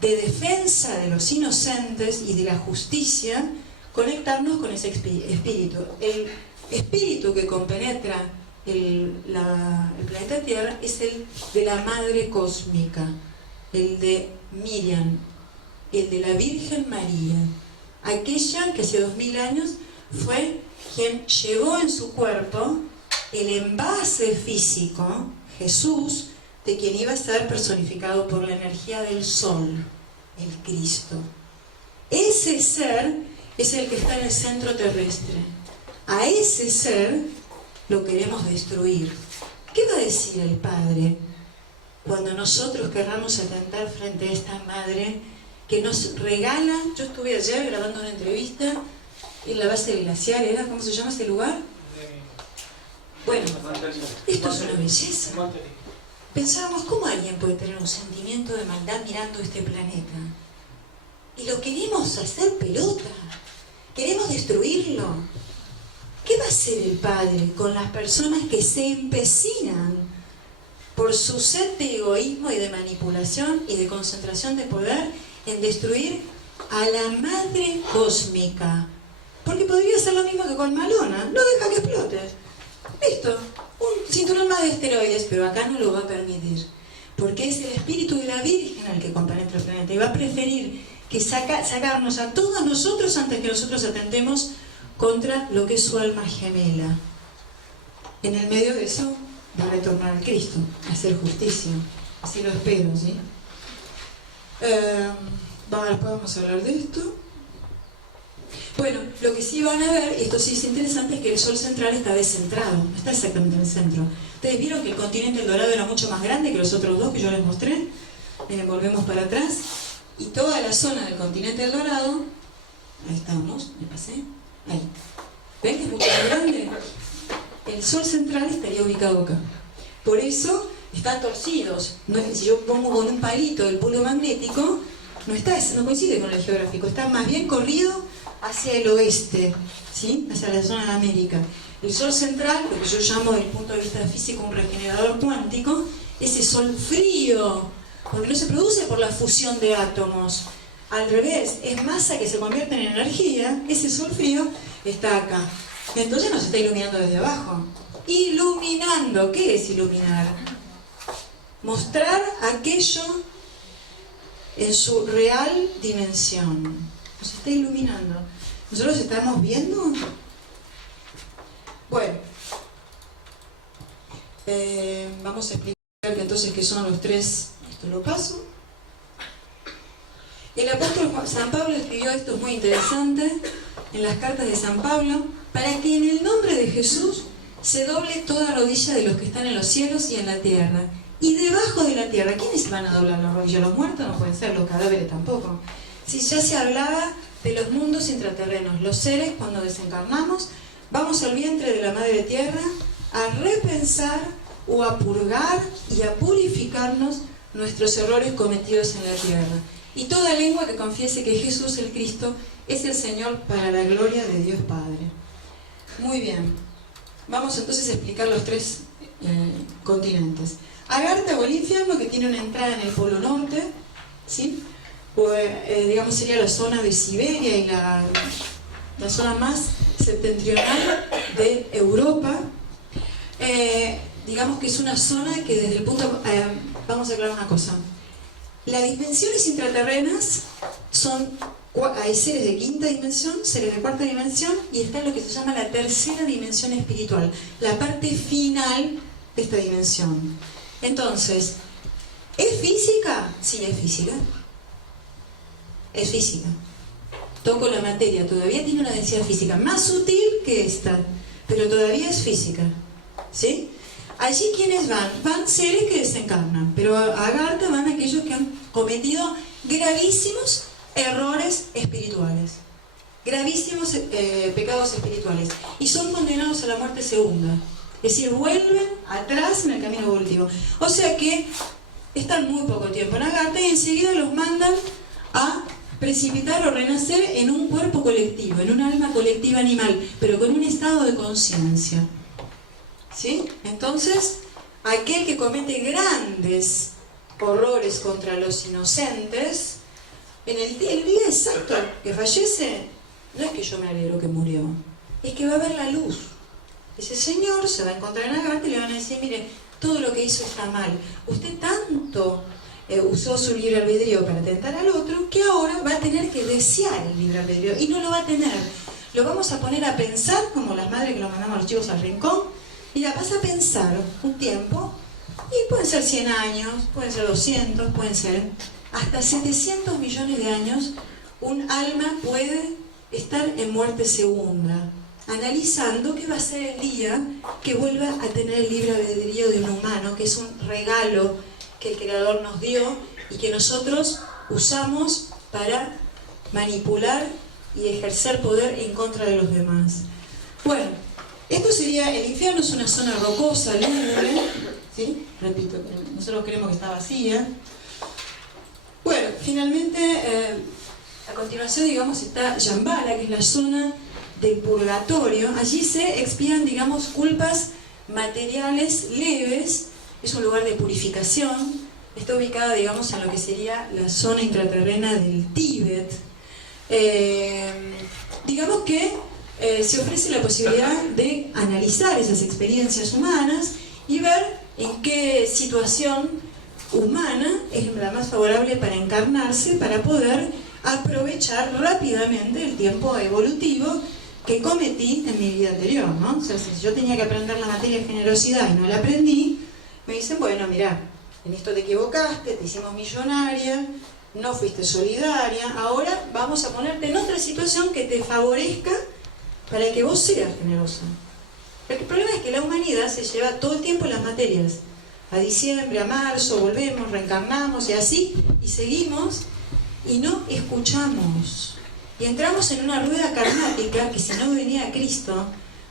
de defensa de los inocentes y de la justicia, conectarnos con ese espíritu. El espíritu que compenetra el planeta Tierra es el de la Madre Cósmica, el de Miriam, el de la Virgen María, aquella que hace 2000 años fue quien llevó en su cuerpo el envase físico, Jesús, de quien iba a ser personificado por la energía del sol, el Cristo. Ese ser es el que está en el centro terrestre. A ese ser lo queremos destruir. ¿Qué va a decir el Padre cuando nosotros querramos atentar frente a esta madre que nos regala? Yo estuve ayer grabando una entrevista en la base glaciar, ¿era? ¿Cómo se llama ese lugar? Bueno, esto es una belleza. Pensábamos, ¿cómo alguien puede tener un sentimiento de maldad mirando este planeta? Y lo queremos hacer pelota, queremos destruirlo. ¿Qué va a hacer el Padre con las personas que se empecinan por su sed de egoísmo y de manipulación y de concentración de poder en destruir a la Madre Cósmica? Porque podría ser lo mismo que con Malona, no deja que explote. Listo, un cinturón más de esteroides, pero acá no lo va a permitir. Porque es el espíritu de la Virgen el que compenetra el planeta y va a preferir que sacarnos a todos nosotros antes que nosotros atentemos contra lo que es su alma gemela. En el medio de eso va a retornar al Cristo, a hacer justicia. Así lo espero, ¿sí? Después vamos a hablar de esto. Bueno, lo que sí van a ver, y esto sí es interesante, es que el Sol central está descentrado, no está exactamente en el centro. Ustedes vieron que el continente del Dorado era mucho más grande que los otros dos que yo les mostré. Volvemos para atrás. Y toda la zona del continente del Dorado, ahí estamos, me pasé, ahí. ¿Ven que es mucho más grande? El Sol central estaría ubicado acá. Por eso están torcidos. Si yo pongo con un palito el polo magnético, no coincide con el geográfico, está más bien corrido hacia el oeste, ¿sí? Hacia la zona de América. El Sol central, lo que yo llamo desde el punto de vista físico un regenerador cuántico, ese Sol frío, porque no se produce por la fusión de átomos. Al revés, es masa que se convierte en energía, ese Sol frío está acá. Entonces nos está iluminando desde abajo. Iluminando, ¿qué es iluminar? Mostrar aquello en su real dimensión. Nos está iluminando. ¿Nosotros estamos viendo? Bueno, vamos a explicar entonces qué son los tres. Esto lo paso. El apóstol San Pablo escribió esto, es muy interesante, en las cartas de San Pablo, para que en el nombre de Jesús se doble toda rodilla de los que están en los cielos y en la tierra. Y debajo de la tierra, ¿quiénes van a doblar las rodillas? Los muertos no pueden ser, los cadáveres tampoco. Si ya se hablaba de los mundos intraterrenos, los seres cuando desencarnamos, vamos al vientre de la Madre Tierra a repensar o a purgar y a purificarnos nuestros errores cometidos en la tierra. Y toda lengua que confiese que Jesús el Cristo es el Señor para la gloria de Dios Padre. Muy bien, vamos entonces a explicar los tres continentes. Agartha o el infierno, que tiene una entrada en el polo norte, ¿sí? O, digamos sería la zona de Siberia y la zona más septentrional de Europa. Digamos que es una zona que desde el punto... vamos a aclarar una cosa. Las dimensiones intraterrenas hay seres de quinta dimensión, seres de cuarta dimensión, y está lo que se llama la tercera dimensión espiritual, la parte final de esta dimensión. Entonces, ¿es física? Sí, es física. Es física. Toco la materia, todavía tiene una densidad física más sutil que esta, pero todavía es física. ¿Sí? Allí, ¿quiénes van? Van seres que desencarnan, pero a Agartha van aquellos que han cometido gravísimos errores espirituales, gravísimos pecados espirituales, y son condenados a la muerte segunda. Es decir, vuelven atrás en el camino evolutivo. O sea que están muy poco tiempo en Agartha y enseguida los mandan a precipitar o renacer en un cuerpo colectivo, en un alma colectiva animal, pero con un estado de conciencia. ¿Sí? Entonces, aquel que comete grandes horrores contra los inocentes, en el día exacto que fallece, no es que yo me alegro que murió, es que va a ver la luz. Ese señor se va a encontrar en Agartha y le van a decir, mire, todo lo que hizo está mal. Usted tanto usó su libre albedrío para tentar al otro, que ahora va a tener que desear el libre albedrío y no lo va a tener. Lo vamos a poner a pensar, como las madres que lo mandamos a los chicos al rincón. Mira, vas a pensar un tiempo, y pueden ser 100 años, pueden ser 200, pueden ser hasta 700 millones de años, un alma puede estar en muerte segunda, analizando qué va a ser el día que vuelva a tener el libre albedrío de un humano, que es un regalo que el Creador nos dio y que nosotros usamos para manipular y ejercer poder en contra de los demás. Bueno, esto sería, el infierno es una zona rocosa, libre, ¿sí? Repito, nosotros creemos que está vacía. Bueno, finalmente, a continuación, digamos, está Shambhala, que es la zona del purgatorio. Allí se expían, digamos, culpas materiales leves. Es un lugar de purificación. Está ubicada, digamos, en lo que sería la zona intraterrena del Tíbet. Digamos que se ofrece la posibilidad de analizar esas experiencias humanas y ver en qué situación humana es la más favorable para encarnarse, para poder aprovechar rápidamente el tiempo evolutivo que cometí en mi vida anterior, ¿no? O sea, si yo tenía que aprender la materia de generosidad y no la aprendí, me dicen, bueno, mirá, en esto te equivocaste, te hicimos millonaria, no fuiste solidaria, ahora vamos a ponerte en otra situación que te favorezca para que vos seas generosa. El problema es que la humanidad se lleva todo el tiempo las materias. A diciembre, a marzo, volvemos, reencarnamos y así, y seguimos, y no escuchamos. Y entramos en una rueda karmática que si no venía Cristo,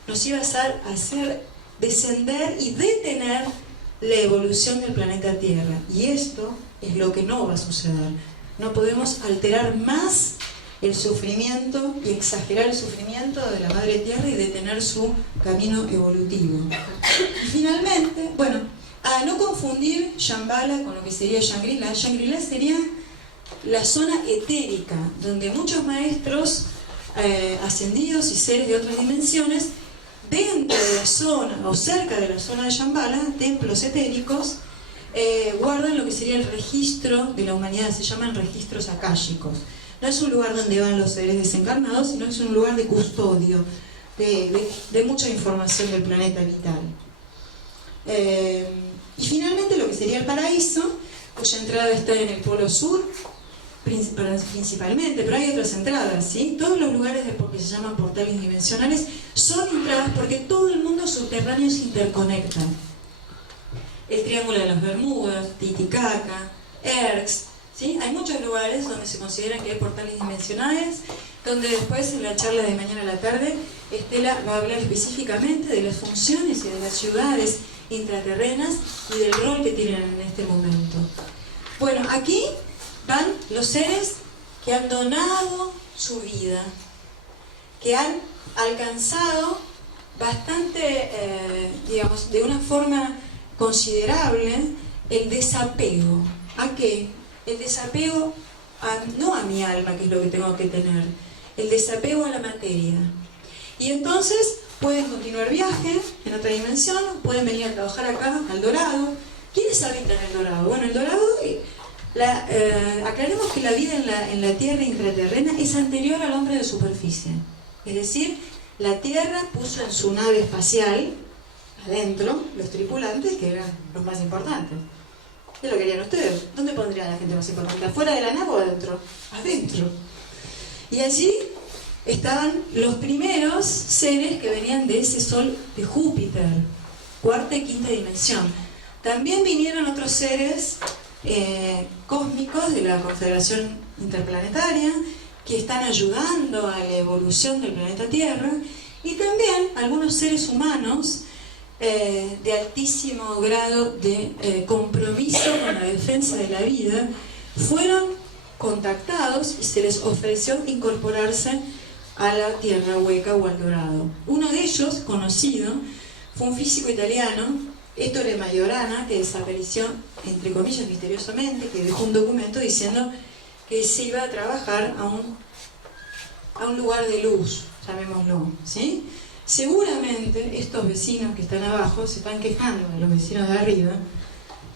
nos iba a hacer descender y detener la evolución del planeta Tierra. Y esto es lo que no va a suceder. No podemos alterar más el sufrimiento y exagerar el sufrimiento de la Madre Tierra y detener su camino evolutivo. Y finalmente, bueno, a no confundir Shambhala con lo que sería Shangri-La. Shangri-La sería la zona etérica, donde muchos maestros ascendidos y seres de otras dimensiones, dentro de la zona o cerca de la zona de Shambhala, templos etéricos, guardan lo que sería el registro de la humanidad, se llaman registros akáshicos. No es un lugar donde van los seres desencarnados, sino es un lugar de custodio, de mucha información del planeta vital. Y finalmente lo que sería el paraíso, cuya entrada está en el polo sur, principalmente, pero hay otras entradas, ¿sí? Todos los lugares que se llaman portales dimensionales son entradas porque todo el mundo subterráneo se interconecta. El Triángulo de las Bermudas, Titicaca, Erx, ¿sí? Hay muchos lugares donde se consideran que hay portales dimensionales, donde después en la charla de mañana a la tarde Estela va a hablar específicamente de las funciones y de las ciudades intraterrenas y del rol que tienen en este momento. Bueno, aquí van los seres que han donado su vida, que han alcanzado bastante, digamos, de una forma considerable el desapego. ¿A qué? El desapego no a mi alma, que es lo que tengo que tener, el desapego a la materia. Y entonces pueden continuar viaje en otra dimensión, pueden venir a trabajar acá, al Dorado. ¿Quiénes habitan el Dorado? Bueno, el Dorado, aclaremos que la vida en la Tierra intraterrena es anterior al hombre de superficie. Es decir, la Tierra puso en su nave espacial, adentro, los tripulantes, que eran los más importantes. ¿Qué lo querían ustedes? ¿Dónde pondrían a la gente más importante? ¿Afuera de la nave o adentro? Adentro. Y allí estaban los primeros seres que venían de ese sol de Júpiter, cuarta y quinta dimensión. También vinieron otros seres cósmicos de la Confederación Interplanetaria que están ayudando a la evolución del planeta Tierra, y también algunos seres humanos de altísimo grado de compromiso con la defensa de la vida fueron contactados y se les ofreció incorporarse a la Tierra Hueca o al Dorado. Uno de ellos, conocido, fue un físico italiano, Ettore Majorana, que desapareció, entre comillas, misteriosamente, que dejó un documento diciendo que se iba a trabajar a un lugar de luz, llamémoslo, ¿sí? Seguramente estos vecinos que están abajo se están quejando de los vecinos de arriba,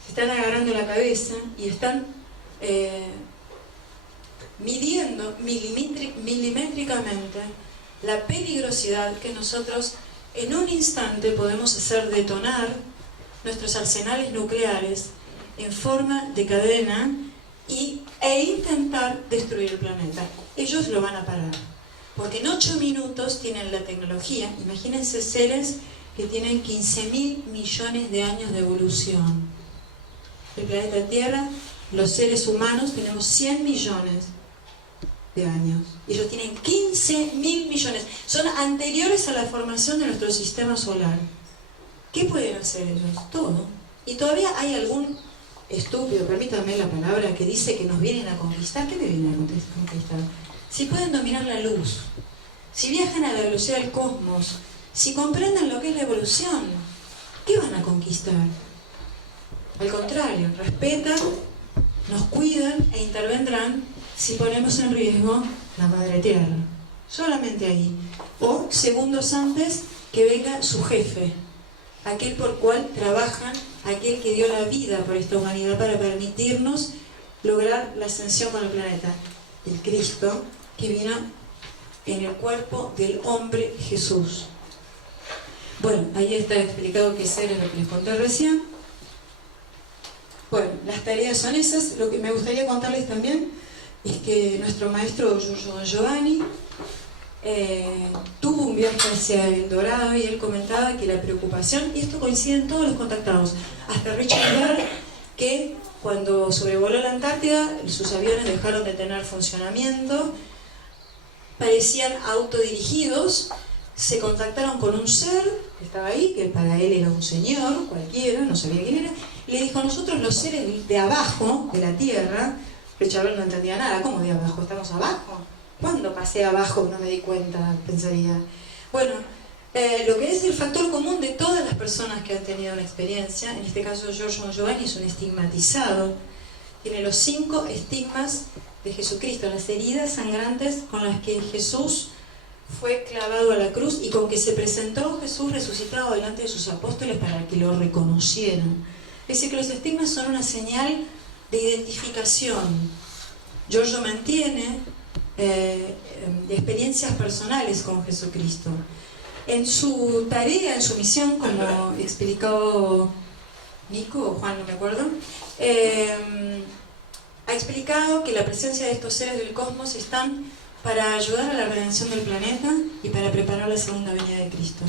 se están agarrando la cabeza y están midiendo milimétricamente la peligrosidad que nosotros en un instante podemos hacer detonar nuestros arsenales nucleares en forma de cadena e intentar destruir el planeta. Ellos lo van a parar, porque en 8 minutos tienen la tecnología. Imagínense seres que tienen 15.000 millones de años de evolución. El planeta Tierra, los seres humanos, tenemos 100 millones de años. Ellos tienen 15.000 millones. Son anteriores a la formación de nuestro sistema solar. ¿Qué pueden hacer ellos? Todo. Y todavía hay algún estúpido, permítanme la palabra, que dice que nos vienen a conquistar. ¿Qué me vienen a conquistar? Si pueden dominar la luz, si viajan a la velocidad del cosmos, si comprenden lo que es la evolución, ¿qué van a conquistar? Al contrario, respetan, nos cuidan e intervendrán si ponemos en riesgo la Madre Tierra. Solamente ahí. O segundos antes que venga su jefe, aquel por cual trabajan, aquel que dio la vida por esta humanidad para permitirnos lograr la ascensión con el planeta. El Cristo que vino en el cuerpo del hombre Jesús. Bueno, ahí está explicado qué ser en lo que les conté recién. Bueno, las tareas son esas. Lo que me gustaría contarles también es que nuestro maestro Giorgio Don Giovanni tuvo un viaje hacia el Dorado y él comentaba que la preocupación, y esto coincide en todos los contactados, hasta Richard Berg, que cuando sobrevoló la Antártida sus aviones dejaron de tener funcionamiento, parecían autodirigidos, se contactaron con un ser que estaba ahí, que para él era un señor cualquiera, no sabía quién era, y le dijo: nosotros los seres de abajo, de la Tierra. Richard Berg no entendía nada. ¿Cómo de abajo? ¿Estamos abajo? ¿Cuándo pasé abajo? No me di cuenta, pensaría. Bueno, lo que es el factor común de todas las personas que han tenido una experiencia, en este caso Giorgio Don Giovanni es un estigmatizado, tiene los 5 estigmas de Jesucristo, las heridas sangrantes con las que Jesús fue clavado a la cruz y con que se presentó Jesús resucitado delante de sus apóstoles para que lo reconocieran. Es decir, que los estigmas son una señal de identificación. Giorgio mantiene experiencias personales con Jesucristo. En su tarea, en su misión, como explicó Nico o Juan, no me acuerdo, ha explicado que la presencia de estos seres del cosmos están para ayudar a la redención del planeta y para preparar la segunda venida de Cristo.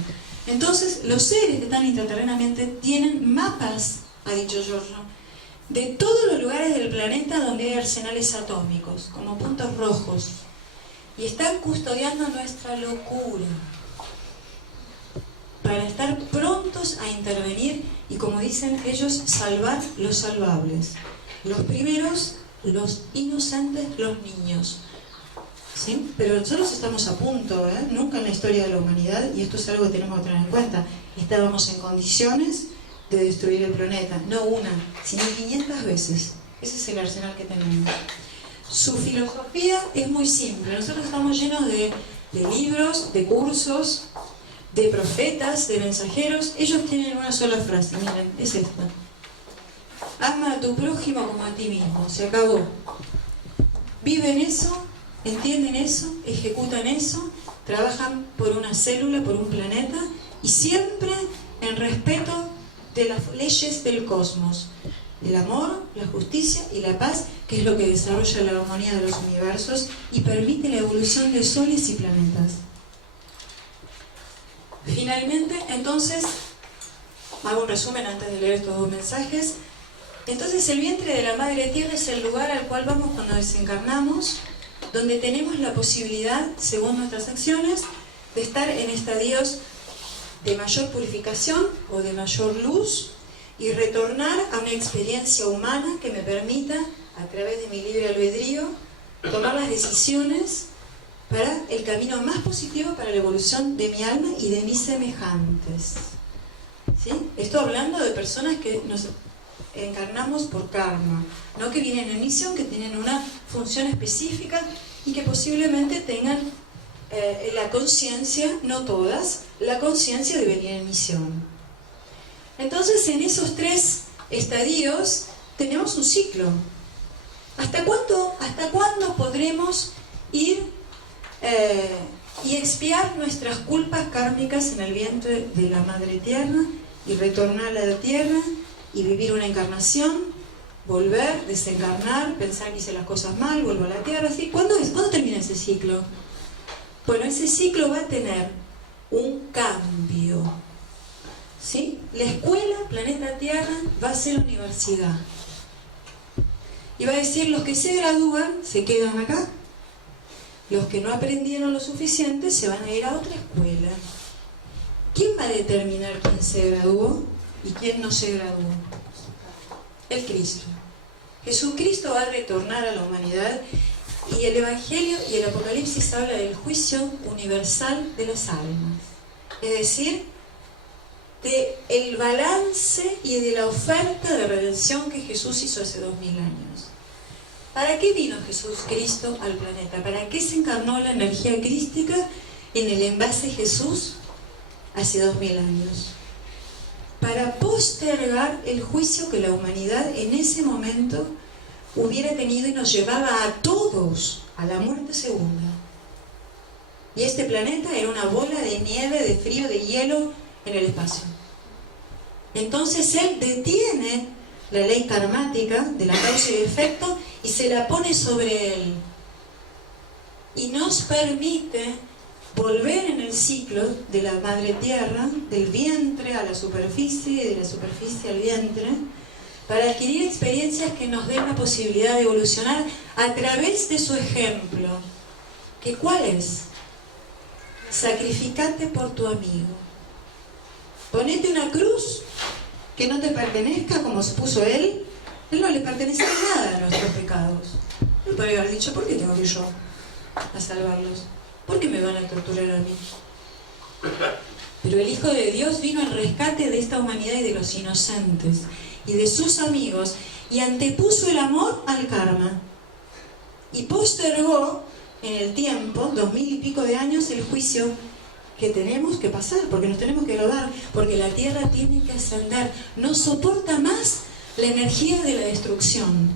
Entonces, los seres que están intraterrenamente tienen mapas, ha dicho Giorgio, de todos los lugares del planeta donde hay arsenales atómicos, como puntos rojos, y están custodiando nuestra locura para estar prontos a intervenir y, como dicen ellos, salvar los salvables. Los primeros, los inocentes, los niños. ¿Sí? Pero nosotros estamos a punto, nunca en la historia de la humanidad, y esto es algo que tenemos que tener en cuenta, estábamos en condiciones de destruir el planeta, no una, sino 500 veces. Ese es el arsenal que tenemos. Su filosofía es muy simple. Nosotros estamos llenos de libros, de cursos, de profetas, de mensajeros. Ellos tienen una sola frase, miren, es esta: ama a tu prójimo como a ti mismo. Se acabó. Viven eso, entienden eso, ejecutan eso, trabajan por una célula, por un planeta, y siempre en respeto de las leyes del cosmos, el amor, la justicia y la paz, que es lo que desarrolla la armonía de los universos y permite la evolución de soles y planetas. Finalmente, entonces, hago un resumen antes de leer estos 2 mensajes. Entonces, el vientre de la Madre Tierra es el lugar al cual vamos cuando desencarnamos, donde tenemos la posibilidad, según nuestras acciones, de estar en estadios de mayor purificación o de mayor luz y retornar a una experiencia humana que me permita, a través de mi libre albedrío, tomar las decisiones para el camino más positivo para la evolución de mi alma y de mis semejantes. ¿Sí? Esto hablando de personas que nos encarnamos por karma, no que vienen en misión, que tienen una función específica y que posiblemente tengan la conciencia, no todas, la conciencia de venir en misión. Entonces, en esos 3 estadios, tenemos un ciclo. ¿Hasta cuándo podremos ir y expiar nuestras culpas kármicas en el vientre de la Madre Tierra y retornar a la Tierra y vivir una encarnación, volver, desencarnar, pensar que hice las cosas mal, vuelvo a la Tierra? ¿Sí? ¿Cuándo termina ese ciclo? Bueno, ese ciclo va a tener un cambio. ¿Sí? La escuela, planeta Tierra, va a ser universidad. Y va a decir, los que se gradúan se quedan acá. Los que no aprendieron lo suficiente se van a ir a otra escuela. ¿Quién va a determinar quién se graduó y quién no se graduó? El Cristo. Jesucristo va a retornar a la humanidad y el Evangelio y el Apocalipsis habla del juicio universal de las almas. Es decir, del balance y de la oferta de redención que Jesús hizo hace 2000 años. ¿Para qué vino Jesús Cristo al planeta? ¿Para qué se encarnó la energía crística en el envase Jesús hace 2000 años? Para postergar el juicio que la humanidad en ese momento hubiera tenido y nos llevaba a todos a la muerte segunda. Y este planeta era una bola de nieve, de frío, de hielo en el espacio. Entonces Él detiene la ley karmática de la causa y efecto y se la pone sobre Él. Y nos permite volver en el ciclo de la Madre Tierra, del vientre a la superficie y de la superficie al vientre, para adquirir experiencias que nos den la posibilidad de evolucionar a través de su ejemplo. ¿Que cuál es? Sacrificate por tu amigo. Ponete una cruz que no te pertenezca como se puso Él. Él no le pertenece nada a nuestros pecados. Él podría haber dicho, ¿por qué tengo que ir yo a salvarlos? ¿Por qué me van a torturar a mí? Pero el Hijo de Dios vino al rescate de esta humanidad y de los inocentes y de sus amigos y antepuso el amor al karma y postergó en el tiempo, 2000 y pico de años, el juicio que tenemos que pasar, porque nos tenemos que graduar, porque la Tierra tiene que ascender, no soporta más la energía de la destrucción.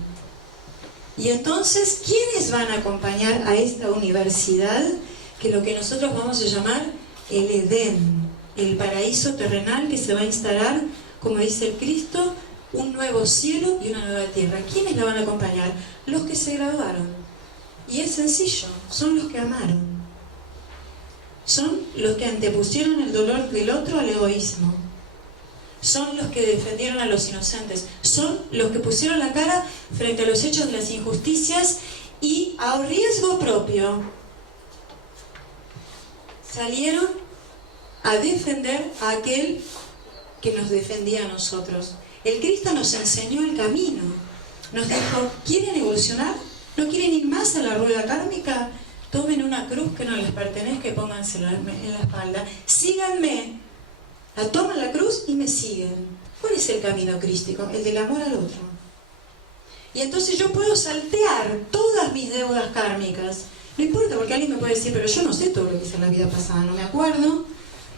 Y entonces, ¿quiénes van a acompañar a esta universidad? Que lo que nosotros vamos a llamar el Edén, el paraíso terrenal que se va a instalar, como dice el Cristo, un nuevo cielo y una nueva tierra. ¿Quiénes la van a acompañar? Los que se graduaron. Y es sencillo, son los que amaron. Son los que antepusieron el dolor del otro al egoísmo. Son los que defendieron a los inocentes. Son los que pusieron la cara frente a los hechos de las injusticias y a riesgo propio salieron a defender a aquel que nos defendía a nosotros. El Cristo nos enseñó el camino. Nos dijo, ¿quieren evolucionar? ¿No quieren ir más a la rueda kármica? Tomen una cruz que no les pertenezca y póngansela en la espalda. Síganme. Toman la cruz y me siguen. ¿Cuál es el camino crístico? El del amor al otro. Y entonces yo puedo saltear todas mis deudas kármicas. No importa, porque alguien me puede decir, pero yo no sé todo lo que hice en la vida pasada, no me acuerdo.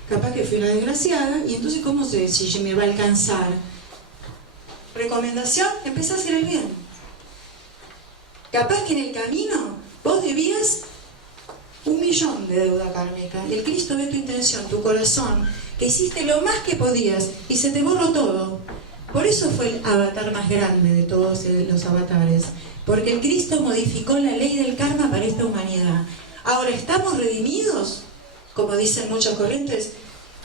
Capaz que fui una desgraciada. Y entonces, ¿cómo sé si me va a alcanzar? Recomendación, empezá a hacer el bien. Capaz que en el camino vos debías 1.000.000 de deuda kármica. Y el Cristo ve tu intención, tu corazón, que hiciste lo más que podías y se te borró todo. Por eso fue el avatar más grande de todos los avatares. Porque el Cristo modificó la ley del karma para esta humanidad. Ahora, ¿estamos redimidos? Como dicen muchas corrientes,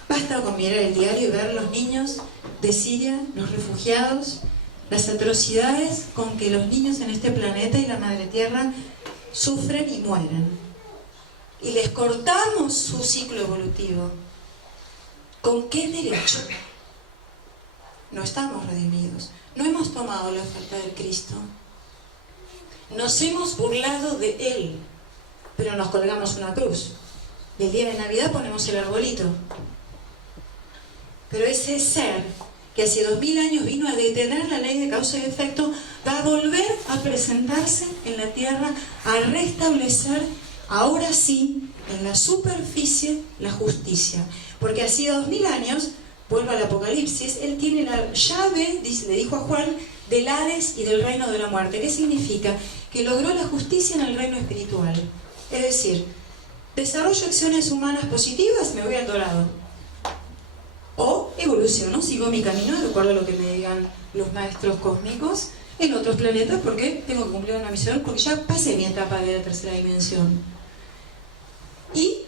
basta con mirar el diario y ver los niños de Siria, los refugiados, las atrocidades con que los niños en este planeta y la Madre Tierra sufren y mueren. Y les cortamos su ciclo evolutivo. ¿Con qué derecho? No estamos redimidos. No hemos tomado la oferta del Cristo. Nos hemos burlado de Él, pero nos colgamos una cruz. Y el día de Navidad ponemos el arbolito. Pero ese ser que hace 2000 años vino a detener la ley de causa y efecto, va a volver a presentarse en la tierra, a restablecer, ahora sí, en la superficie, la justicia. Porque hace 2000 años vuelvo al Apocalipsis, él tiene la llave, le dijo a Juan, del Hades y del reino de la muerte. ¿Qué significa? Que logró la justicia en el reino espiritual. Es decir, desarrollo acciones humanas positivas, me voy al dorado. O evoluciono, sigo mi camino de acuerdo a lo que me digan los maestros cósmicos en otros planetas, porque tengo que cumplir una misión, porque ya pasé mi etapa de la tercera dimensión. Y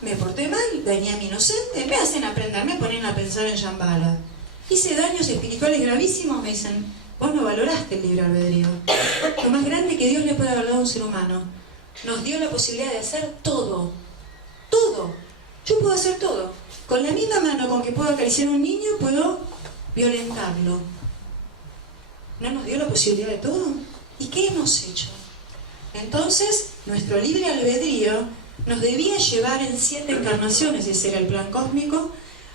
me porté mal, dañé a mi inocente, me hacen aprender, me ponen a pensar en Shambhala. Hice daños espirituales gravísimos, me dicen, vos no valoraste el libre albedrío. Lo más grande que Dios le puede haber dado a un ser humano. Nos dio la posibilidad de hacer todo. Todo. Yo puedo hacer todo. Con la misma mano con que puedo acariciar a un niño, puedo violentarlo. ¿No nos dio la posibilidad de todo? ¿Y qué hemos hecho? Entonces, nuestro libre albedrío nos debía llevar en 7 encarnaciones, ese era el plan cósmico,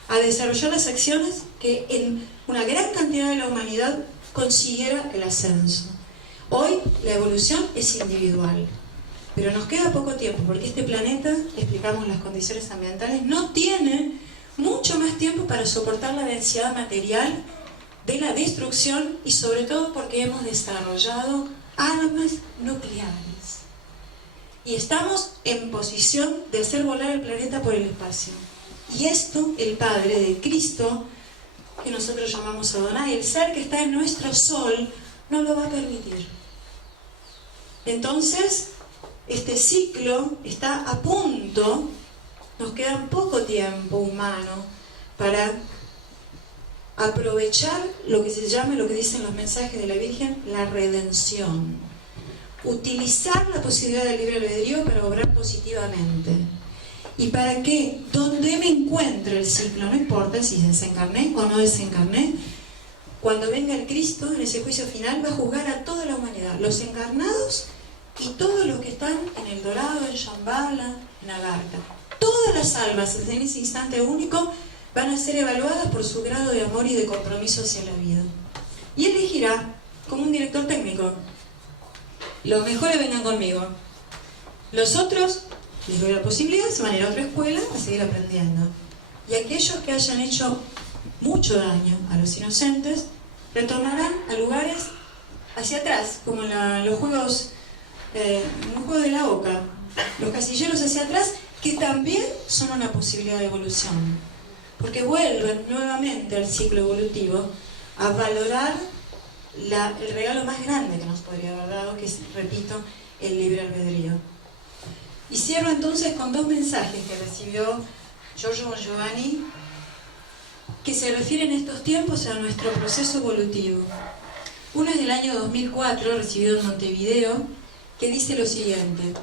a desarrollar las acciones que en una gran cantidad de la humanidad consiguiera el ascenso. Hoy la evolución es individual, pero nos queda poco tiempo, porque este planeta, explicamos las condiciones ambientales, no tiene mucho más tiempo para soportar la densidad material de la destrucción, y sobre todo porque hemos desarrollado armas nucleares. Y estamos en posición de hacer volar el planeta por el espacio. Y esto, el Padre de Cristo, que nosotros llamamos Adonai, el ser que está en nuestro sol, no lo va a permitir. Entonces, este ciclo está a punto, nos queda poco tiempo humano para aprovechar lo que se llama, lo que dicen los mensajes de la Virgen, la redención. Utilizar la posibilidad del libre albedrío para obrar positivamente. Y para que donde me encuentre el ciclo, no importa si desencarné o no desencarné, cuando venga el Cristo en ese juicio final va a juzgar a toda la humanidad, los encarnados y todos los que están en el Dorado, en Shambhala, en Agartha. Todas las almas en ese instante único van a ser evaluadas por su grado de amor y de compromiso hacia la vida. Y elegirá como un director técnico. Los mejores vengan conmigo. Los otros, les doy la posibilidad, se van a ir a otra escuela a seguir aprendiendo. Y aquellos que hayan hecho mucho daño a los inocentes, retornarán a lugares hacia atrás, como en los juegos, en un juego de la Oca. Los casilleros hacia atrás, que también son una posibilidad de evolución. Porque vuelven nuevamente al ciclo evolutivo a valorar el regalo más grande que nos podría haber dado, que es, repito, el libre albedrío. Y cierro entonces con 2 mensajes que recibió Giorgio Giovanni, que se refieren en estos tiempos a nuestro proceso evolutivo. Uno es del año 2004, recibido en Montevideo, que dice lo siguiente: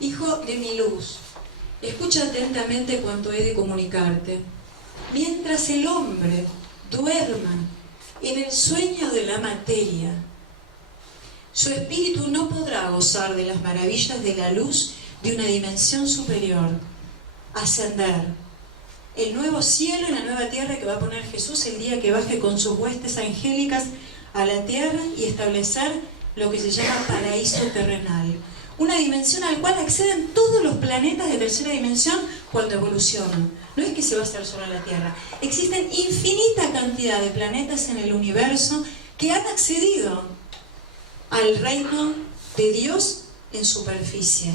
Hijo de mi luz, escucha atentamente cuanto he de comunicarte. Mientras el hombre duerma en el sueño de la materia, su espíritu no podrá gozar de las maravillas de la luz de una dimensión superior, ascender. El nuevo cielo y la nueva tierra que va a poner Jesús el día que baje con sus huestes angélicas a la tierra y establecer lo que se llama paraíso terrenal. Una dimensión al cual acceden todos los planetas de tercera dimensión cuando evolucionan. No es que se va a hacer solo en la Tierra. Existen infinita cantidad de planetas en el universo que han accedido al reino de Dios en superficie.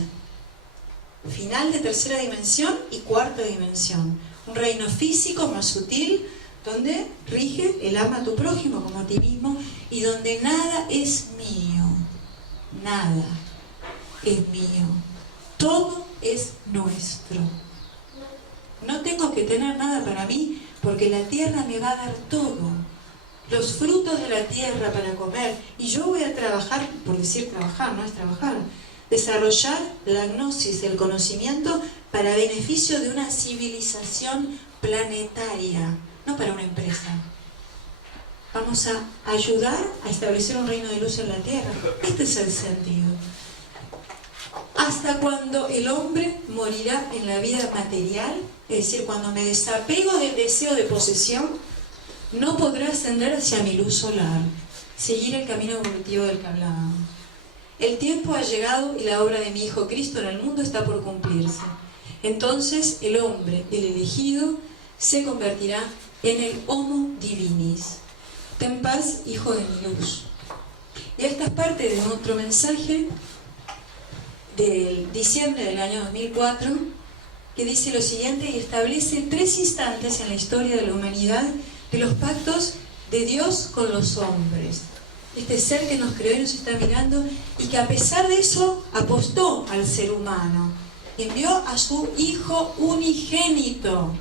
Final de tercera dimensión y cuarta dimensión. Un reino físico más sutil, donde rige el ama a tu prójimo como a ti mismo y donde nada es mío. Nada es mío. Todo es nuestro. No tengo que tener nada para mí porque la tierra me va a dar todo. Los frutos de la tierra para comer. Y yo voy a trabajar, por decir trabajar, no es trabajar, desarrollar la gnosis, el conocimiento para beneficio de una civilización planetaria, no para una empresa. Vamos a ayudar a establecer un reino de luz en la tierra. Este es el sentido. Hasta cuando el hombre morirá en la vida material, es decir, cuando me desapego del deseo de posesión, no podrá ascender hacia mi luz solar, seguir el camino evolutivo del que hablábamos. El tiempo ha llegado y la obra de mi Hijo Cristo en el mundo está por cumplirse. Entonces el hombre, el elegido, se convertirá en el Homo Divinis. Ten paz, hijo de mi luz. Y esta es parte de otro mensaje del diciembre del año 2004, que dice lo siguiente y establece 3 instantes en la historia de la humanidad de los pactos de Dios con los hombres. Este ser que nos creó y nos está mirando y que a pesar de eso apostó al ser humano. Envió a su hijo unigénito.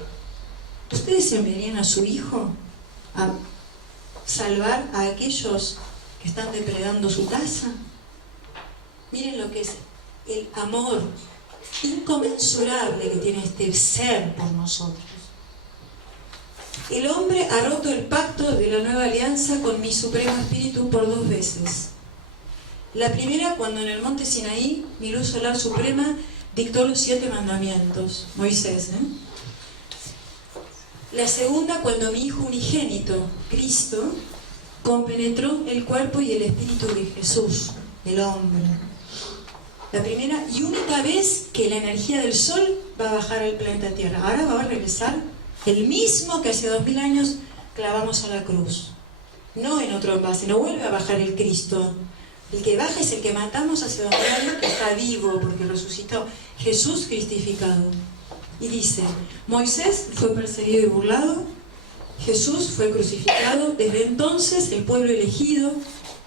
¿Ustedes enviarían a su hijo a salvar a aquellos que están depredando su casa? Miren lo que es el amor inconmensurable que tiene este ser por nosotros. El hombre ha roto el pacto de la nueva alianza con mi Supremo Espíritu por 2 veces. La primera, cuando en el monte Sinaí, mi luz solar suprema dictó los 7 mandamientos, Moisés. La segunda, cuando mi Hijo unigénito, Cristo, compenetró el cuerpo y el espíritu de Jesús, el hombre. La primera y única vez que la energía del Sol va a bajar al planeta Tierra. Ahora va a regresar el mismo que hace 2000 años clavamos a la cruz. No en otro envase, no vuelve a bajar el Cristo. El que baja es el que matamos hace 2000 años, que está vivo porque resucitó. Jesús cristificado. Y dice, Moisés fue perseguido y burlado, Jesús fue crucificado. Desde entonces el pueblo elegido,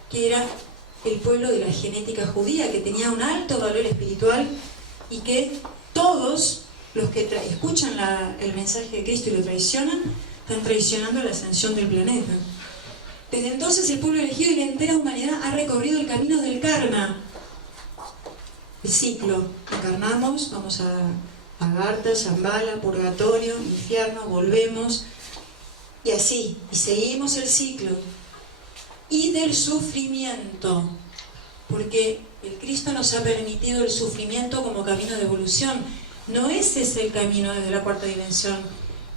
que era el pueblo de la genética judía, que tenía un alto valor espiritual y que todos los que escuchan el mensaje de Cristo y lo traicionan, están traicionando la ascensión del planeta. Desde entonces el pueblo elegido y la entera humanidad ha recorrido el camino del karma. El ciclo. Encarnamos, vamos a Agartha, Shambhala, purgatorio, infierno, volvemos y así, y seguimos el ciclo. Y del sufrimiento, porque el Cristo nos ha permitido el sufrimiento como camino de evolución. No ese es el camino desde la 4ª dimensión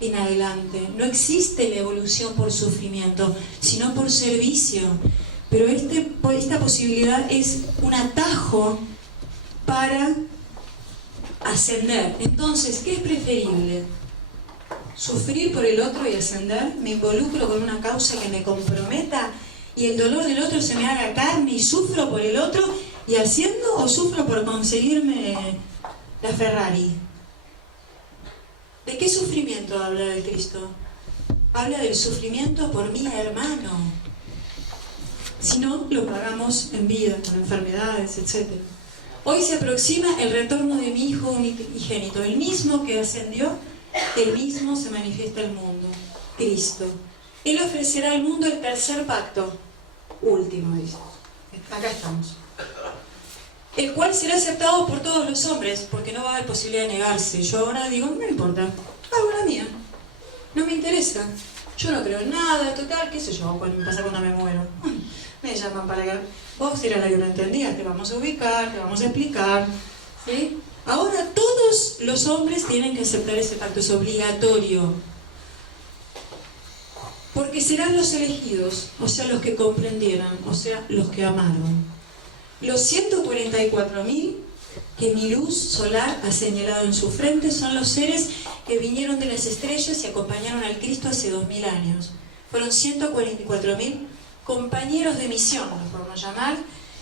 en adelante. No existe la evolución por sufrimiento, sino por servicio. Pero esta posibilidad es un atajo para ascender. Entonces, ¿qué es preferible? ¿Sufrir por el otro y ascender? ¿Me involucro con una causa que me comprometa y el dolor del otro se me haga carne y sufro por el otro y asciendo, o sufro por conseguirme la Ferrari? ¿De qué sufrimiento habla el Cristo? Habla del sufrimiento por mi hermano. Si no, lo pagamos en vida, con enfermedades, etc. Hoy se aproxima el retorno de mi Hijo unigénito, el mismo que ascendió, el mismo se manifiesta al mundo, Cristo. Él ofrecerá al mundo el tercer pacto, último, dice. Acá estamos. El cual será aceptado por todos los hombres, porque no va a haber posibilidad de negarse. Yo ahora digo, no me importa, hago la mía. No me interesa. Yo no creo en nada, total, qué sé yo, cuando me pasa cuando me muero. Me llaman para que vos eras la que no entendías, te vamos a ubicar, te vamos a explicar. ¿Sí? Ahora todos los hombres tienen que aceptar ese pacto, es obligatorio. Porque serán los elegidos, o sea, los que comprendieran, o sea, los que amaron. Los 144.000 que mi luz solar ha señalado en su frente son los seres que vinieron de las estrellas y acompañaron al Cristo hace 2000 años. Fueron 144.000 compañeros de misión, los podemos llamar,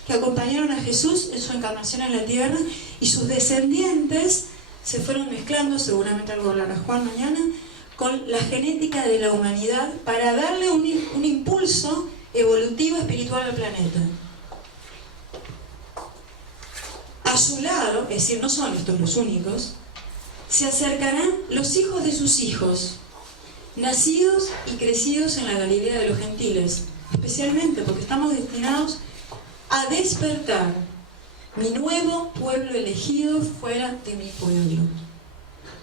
que acompañaron a Jesús en su encarnación en la tierra, y sus descendientes se fueron mezclando, seguramente algo hablará Juan mañana, con la genética de la humanidad para darle un impulso evolutivo espiritual al planeta. A su lado, es decir, no son estos los únicos, se acercarán los hijos de sus hijos, nacidos y crecidos en la Galilea de los gentiles, especialmente porque estamos destinados a despertar mi nuevo pueblo elegido fuera de mi pueblo.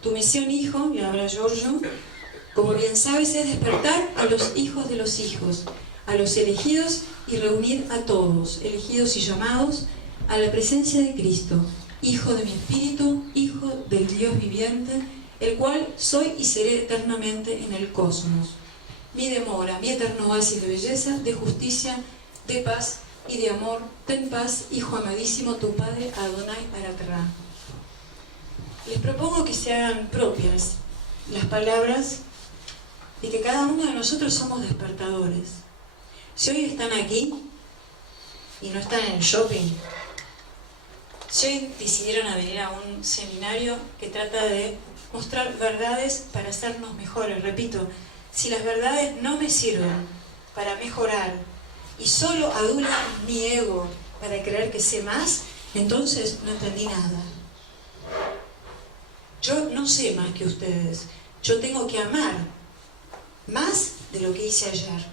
Tu misión, hijo, y habla Giorgio, como bien sabes, es despertar a los hijos de los hijos, a los elegidos, y reunir a todos, elegidos y llamados, a la presencia de Cristo, Hijo de mi Espíritu, Hijo del Dios viviente, el cual soy y seré eternamente en el cosmos. Mi demora, mi eterno oasis de belleza, de justicia, de paz y de amor. Ten paz, Hijo amadísimo, tu Padre, Adonai Aratrá. Les propongo que se hagan propias las palabras de que cada uno de nosotros somos despertadores. Si hoy están aquí y no están en el shopping, si hoy decidieron a venir a un seminario que trata de mostrar verdades para hacernos mejores, repito, si las verdades no me sirven para mejorar y solo adulan mi ego para creer que sé más, entonces no entendí nada. Yo no sé más que ustedes. Yo tengo que amar más de lo que hice ayer.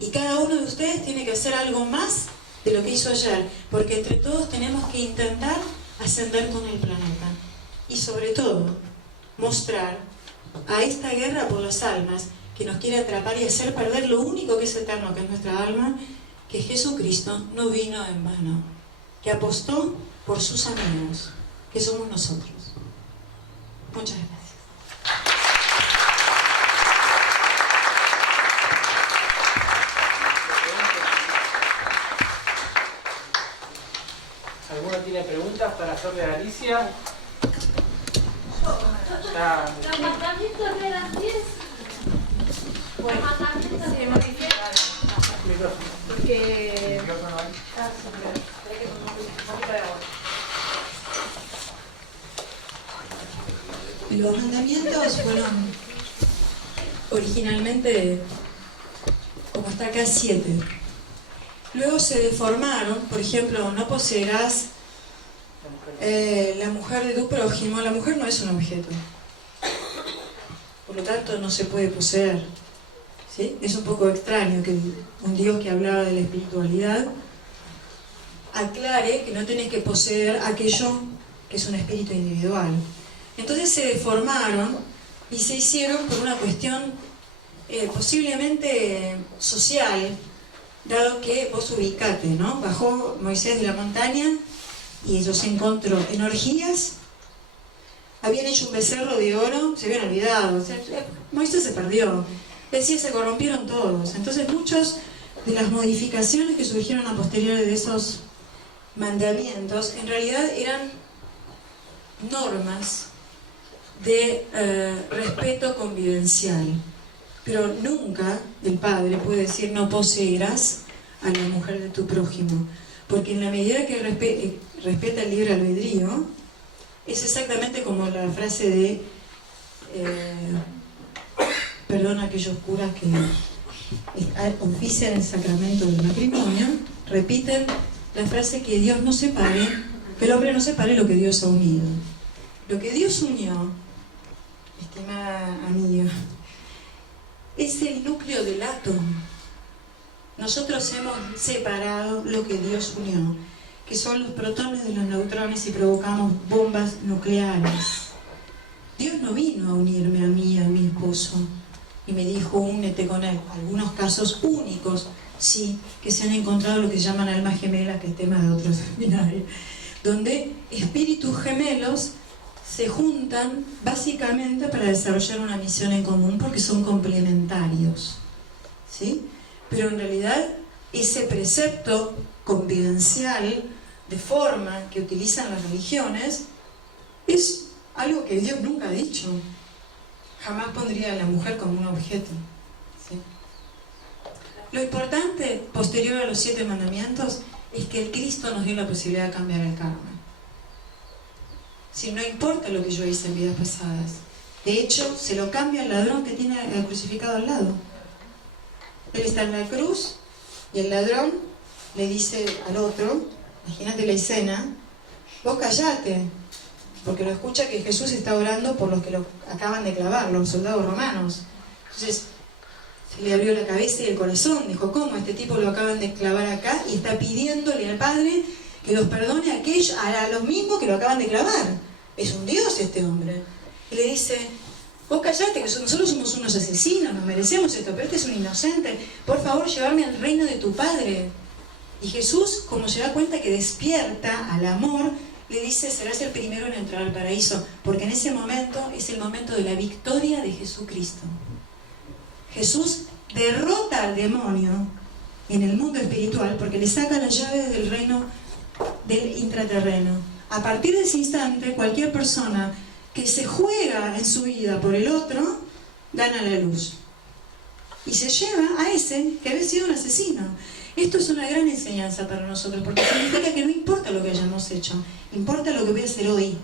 Y cada uno de ustedes tiene que hacer algo más de lo que hizo ayer, porque entre todos tenemos que intentar ascender con el planeta. Y sobre todo, mostrar a esta guerra por las almas que nos quiere atrapar y hacer perder lo único que es eterno, que es nuestra alma, que Jesucristo no vino en vano, que apostó por sus amigos, que somos nosotros. Muchas gracias. ¿Alguno tiene preguntas para hacerle a Alicia? Los mandamientos de las 10. Los mandamientos Se modifican. Porque... Los mandamientos fueron originalmente, como está acá, 7. Luego se deformaron. Por ejemplo, no poseerás la mujer de tu prójimo. La mujer no es un objeto, por lo tanto no se puede poseer, ¿sí? Es un poco extraño que un Dios que hablaba de la espiritualidad aclare que no tenés que poseer aquello que es un espíritu individual. Entonces se deformaron y se hicieron por una cuestión posiblemente social, dado que vos ubicate, ¿no? Bajó Moisés de la montaña y ellos se encontró en orgías, habían hecho un becerro de oro, se habían olvidado, o sea, Moisés se perdió, es decir, se corrompieron todos. Entonces muchas de las modificaciones que surgieron a posteriori de esos mandamientos en realidad eran normas de respeto convivencial, pero nunca el padre puede decir no poseerás a la mujer de tu prójimo, porque en la medida que respeta el libre albedrío, es exactamente como la frase de perdón a aquellos curas que ofician el sacramento del matrimonio, repiten la frase que Dios no separe, que el hombre no separe lo que Dios ha unido. Lo que Dios unió, estimada amiga, es el núcleo del átomo. Nosotros hemos separado lo que Dios unió, que son los protones de los neutrones, y provocamos bombas nucleares. Dios no vino a unirme a mí y a mi esposo y me dijo únete con él. Algunos casos únicos, sí, que se han encontrado lo que llaman almas gemelas, que es tema de otro seminario, donde espíritus gemelos se juntan básicamente para desarrollar una misión en común porque son complementarios, ¿sí? Pero en realidad ese precepto convivencial de forma que utilizan las religiones es algo que Dios nunca ha dicho. Jamás pondría a la mujer como un objeto, ¿sí? Lo importante, posterior a los 7 mandamientos, es que el Cristo nos dio la posibilidad de cambiar el karma. Si no importa lo que yo hice en vidas pasadas. De hecho, se lo cambia al ladrón que tiene el crucificado al lado. Él está en la cruz y el ladrón le dice al otro, imagínate la escena, vos callate, porque lo escucha que Jesús está orando por los que lo acaban de clavar, los soldados romanos. Entonces, se le abrió la cabeza y el corazón, dijo, ¿cómo? Este tipo lo acaban de clavar acá y está pidiéndole al Padre que los perdone a aquellos, a los mismos que lo acaban de clavar. Es un Dios este hombre. Y le dice, vos callate, que nosotros somos unos asesinos, nos merecemos esto, pero este es un inocente, por favor llevarme al reino de tu Padre. Y Jesús, como se da cuenta que despierta al amor, le dice, serás el primero en entrar al paraíso, porque en ese momento es el momento de la victoria de Jesucristo. Jesús derrota al demonio en el mundo espiritual porque le saca las llaves del reino del intraterreno. A partir de ese instante, cualquier persona que se juega en su vida por el otro, gana la luz. y se lleva a ese que había sido un asesino. Esto es una gran enseñanza para nosotros, porque significa que no importa lo que hayamos hecho, importa lo que voy a hacer hoy.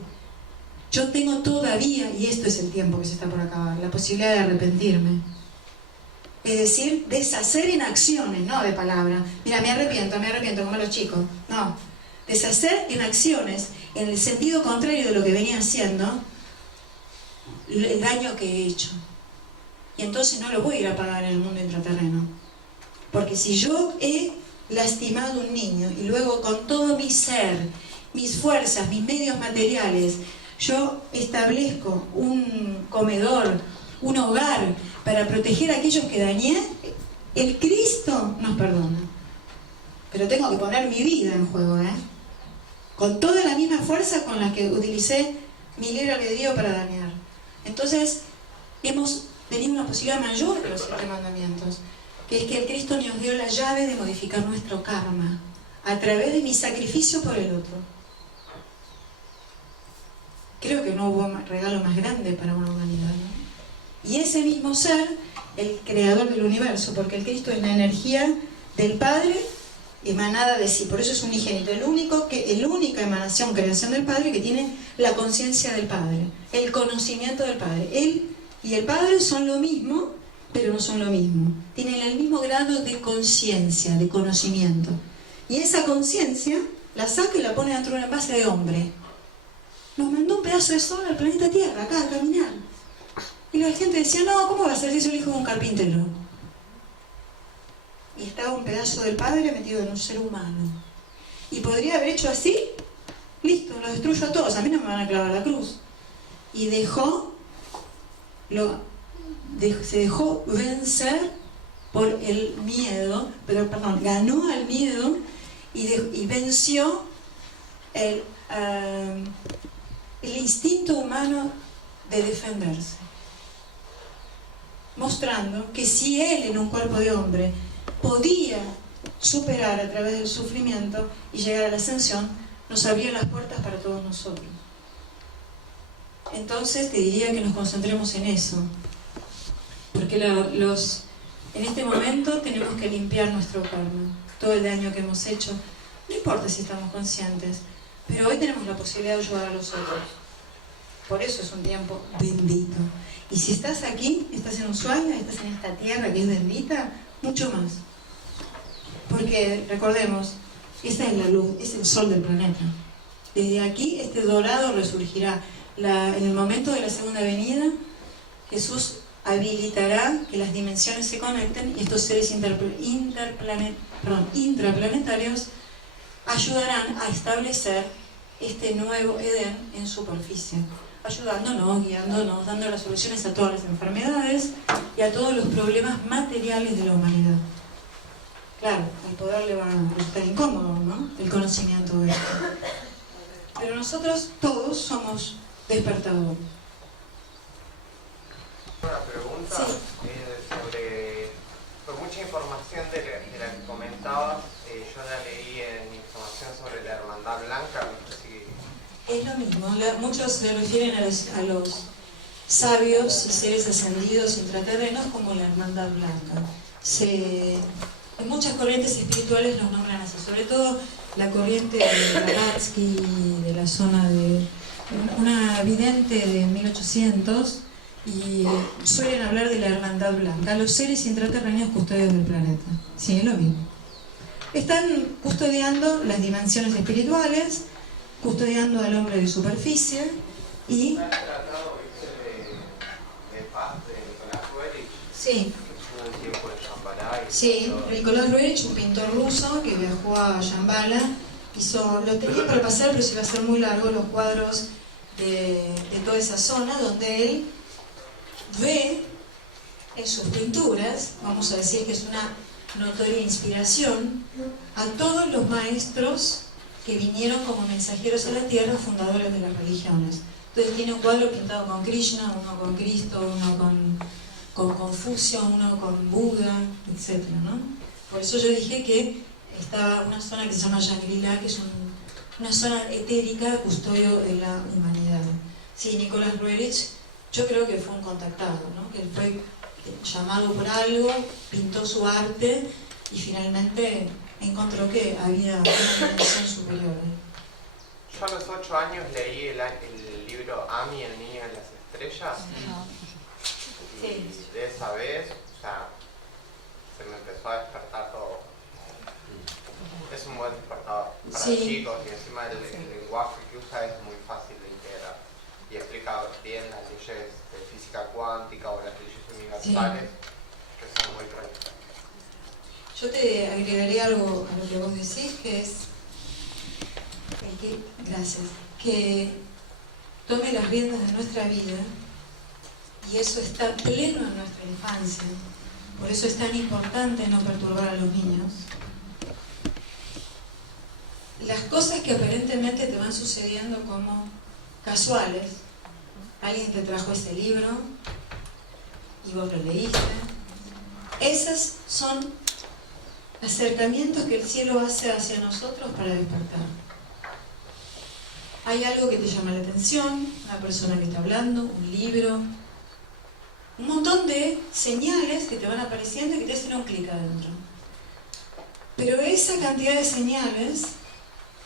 Yo tengo todavía, y esto es el tiempo que se está por acabar, la posibilidad de arrepentirme. Es decir, deshacer en acciones, no de palabra. Mira, me arrepiento, como los chicos. No, deshacer en acciones, en el sentido contrario de lo que venía haciendo, el daño que he hecho. Y entonces no lo voy a ir a pagar en el mundo intraterreno. Porque si yo he lastimado a un niño y luego con todo mi ser, mis fuerzas, mis medios materiales, yo establezco un comedor, un hogar para proteger a aquellos que dañé, el Cristo nos perdona. Pero tengo que poner mi vida en juego, con toda la misma fuerza con la que utilicé mi libre albedrío para dañar. Entonces, hemos tenido una posibilidad mayor que los 7 mandamientos, que es que el Cristo nos dio la llave de modificar nuestro karma a través de mi sacrificio por el otro. Creo que no hubo regalo más grande para una humanidad, ¿no? Y ese mismo ser, el creador del universo, porque el Cristo es la energía del Padre emanada de sí, por eso es unigénito, el única emanación, creación del Padre que tiene la conciencia del Padre, el conocimiento del Padre. Él y el Padre son lo mismo, pero no son lo mismo. Tienen el mismo grado de conciencia, de conocimiento. Y esa conciencia la saca y la pone dentro de un envase de hombre. Nos mandó un pedazo de sol al planeta Tierra, acá, a caminar. Y la gente decía, no, ¿cómo va a ser si es el hijo de un carpintero? Y estaba un pedazo del Padre metido en un ser humano. Y podría haber hecho así, listo, los destruyo a todos, a mí no me van a clavar la cruz. Y se dejó vencer por el miedo, ganó al miedo y venció el instinto humano de defenderse, mostrando que si él en un cuerpo de hombre podía superar a través del sufrimiento y llegar a la ascensión, nos abrió las puertas para todos nosotros. Entonces te diría que nos concentremos en eso, porque en este momento tenemos que limpiar nuestro karma, todo el daño que hemos hecho, no importa si estamos conscientes, pero hoy tenemos la posibilidad de ayudar a los otros. Por eso es un tiempo bendito. Y si estás aquí, estás en Ushuaia, estás en esta tierra que es bendita, mucho más. Porque, recordemos, esa es la luz, es el sol del planeta. Desde aquí, este dorado resurgirá. En el momento de la segunda venida, Jesús habilitará que las dimensiones se conecten y estos seres intraplanetarios ayudarán a establecer este nuevo Edén en superficie, ayudándonos, guiándonos, dando las soluciones a todas las enfermedades y a todos los problemas materiales de la humanidad. Claro, al poder le va a resultar incómodo, ¿no?, el conocimiento de esto. Pero nosotros todos somos despertador. Una pregunta sobre mucha información de la que comentabas, yo la leí en información sobre la Hermandad Blanca, no sé si... Es lo mismo, muchos se refieren a los sabios y seres ascendidos intraterrenos como la Hermandad Blanca. En muchas corrientes espirituales los nombran así, sobre todo la corriente de Blavatsky, de la zona de una vidente de 1800, y suelen hablar de la Hermandad Blanca, los seres intraterrenos custodios del planeta. Sí, es lo mismo. Están custodiando las dimensiones espirituales, custodiando al hombre de superficie y... ¿Está el tratado de paz de Nicolás Roerich? Sí. Estuvo un tiempo en Shambhala. Sí, Nicolás Roerich, un pintor ruso que viajó a Shambhala, lo tenía para pasar, pero se iba a hacer muy largo, los cuadros de toda esa zona, donde él ve en sus pinturas, vamos a decir que es una notoria inspiración, a todos los maestros que vinieron como mensajeros a la tierra, fundadores de las religiones. Entonces tiene un cuadro pintado con Krishna, uno con Cristo, uno con Confucio, uno con Buda, etc., ¿no? Por eso yo dije que está una zona que se llama Shangri-La, que es una zona etérica, custodio de la humanidad. Sí, Nicolás Roerich, yo creo que fue un contactado, ¿no?, que llamado por algo, pintó su arte y finalmente encontró que había una dimensión superior. Yo a los 8 años leí el libro Amy, el niño de las estrellas. Y de esa vez, o sea, se me empezó a despertar todo. Es un buen despertador para chicos y encima el lenguaje que usa es muy fácil de integrar. Y explica bien las leyes de física cuántica o las leyes universales, que son muy prácticas. Yo te agregaría algo a lo que vos decís, que es que tome las riendas de nuestra vida, y eso está pleno en nuestra infancia. Por eso es tan importante no perturbar a los niños. Las cosas que aparentemente te van sucediendo como casuales, alguien te trajo ese libro y vos lo leíste, esos son acercamientos que el cielo hace hacia nosotros para despertar. Hay algo que te llama la atención, una persona que está hablando, un libro, un montón de señales que te van apareciendo y que te hacen un clic adentro. Pero esa cantidad de señales,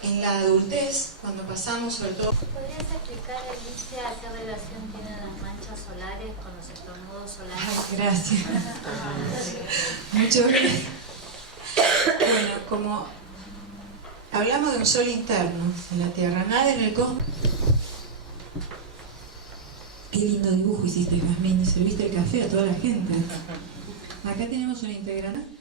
en la adultez, cuando pasamos sobre todo... ¿Podrías explicar, Alicia, qué relación tienen las manchas solares con los estornudos solares? Ay, gracias. Muchas gracias. Bueno, como hablamos de un sol interno en la Tierra, nada en el cosmos. Qué lindo dibujo hiciste, Jasmine. Serviste el café a toda la gente. Acá tenemos una integrante.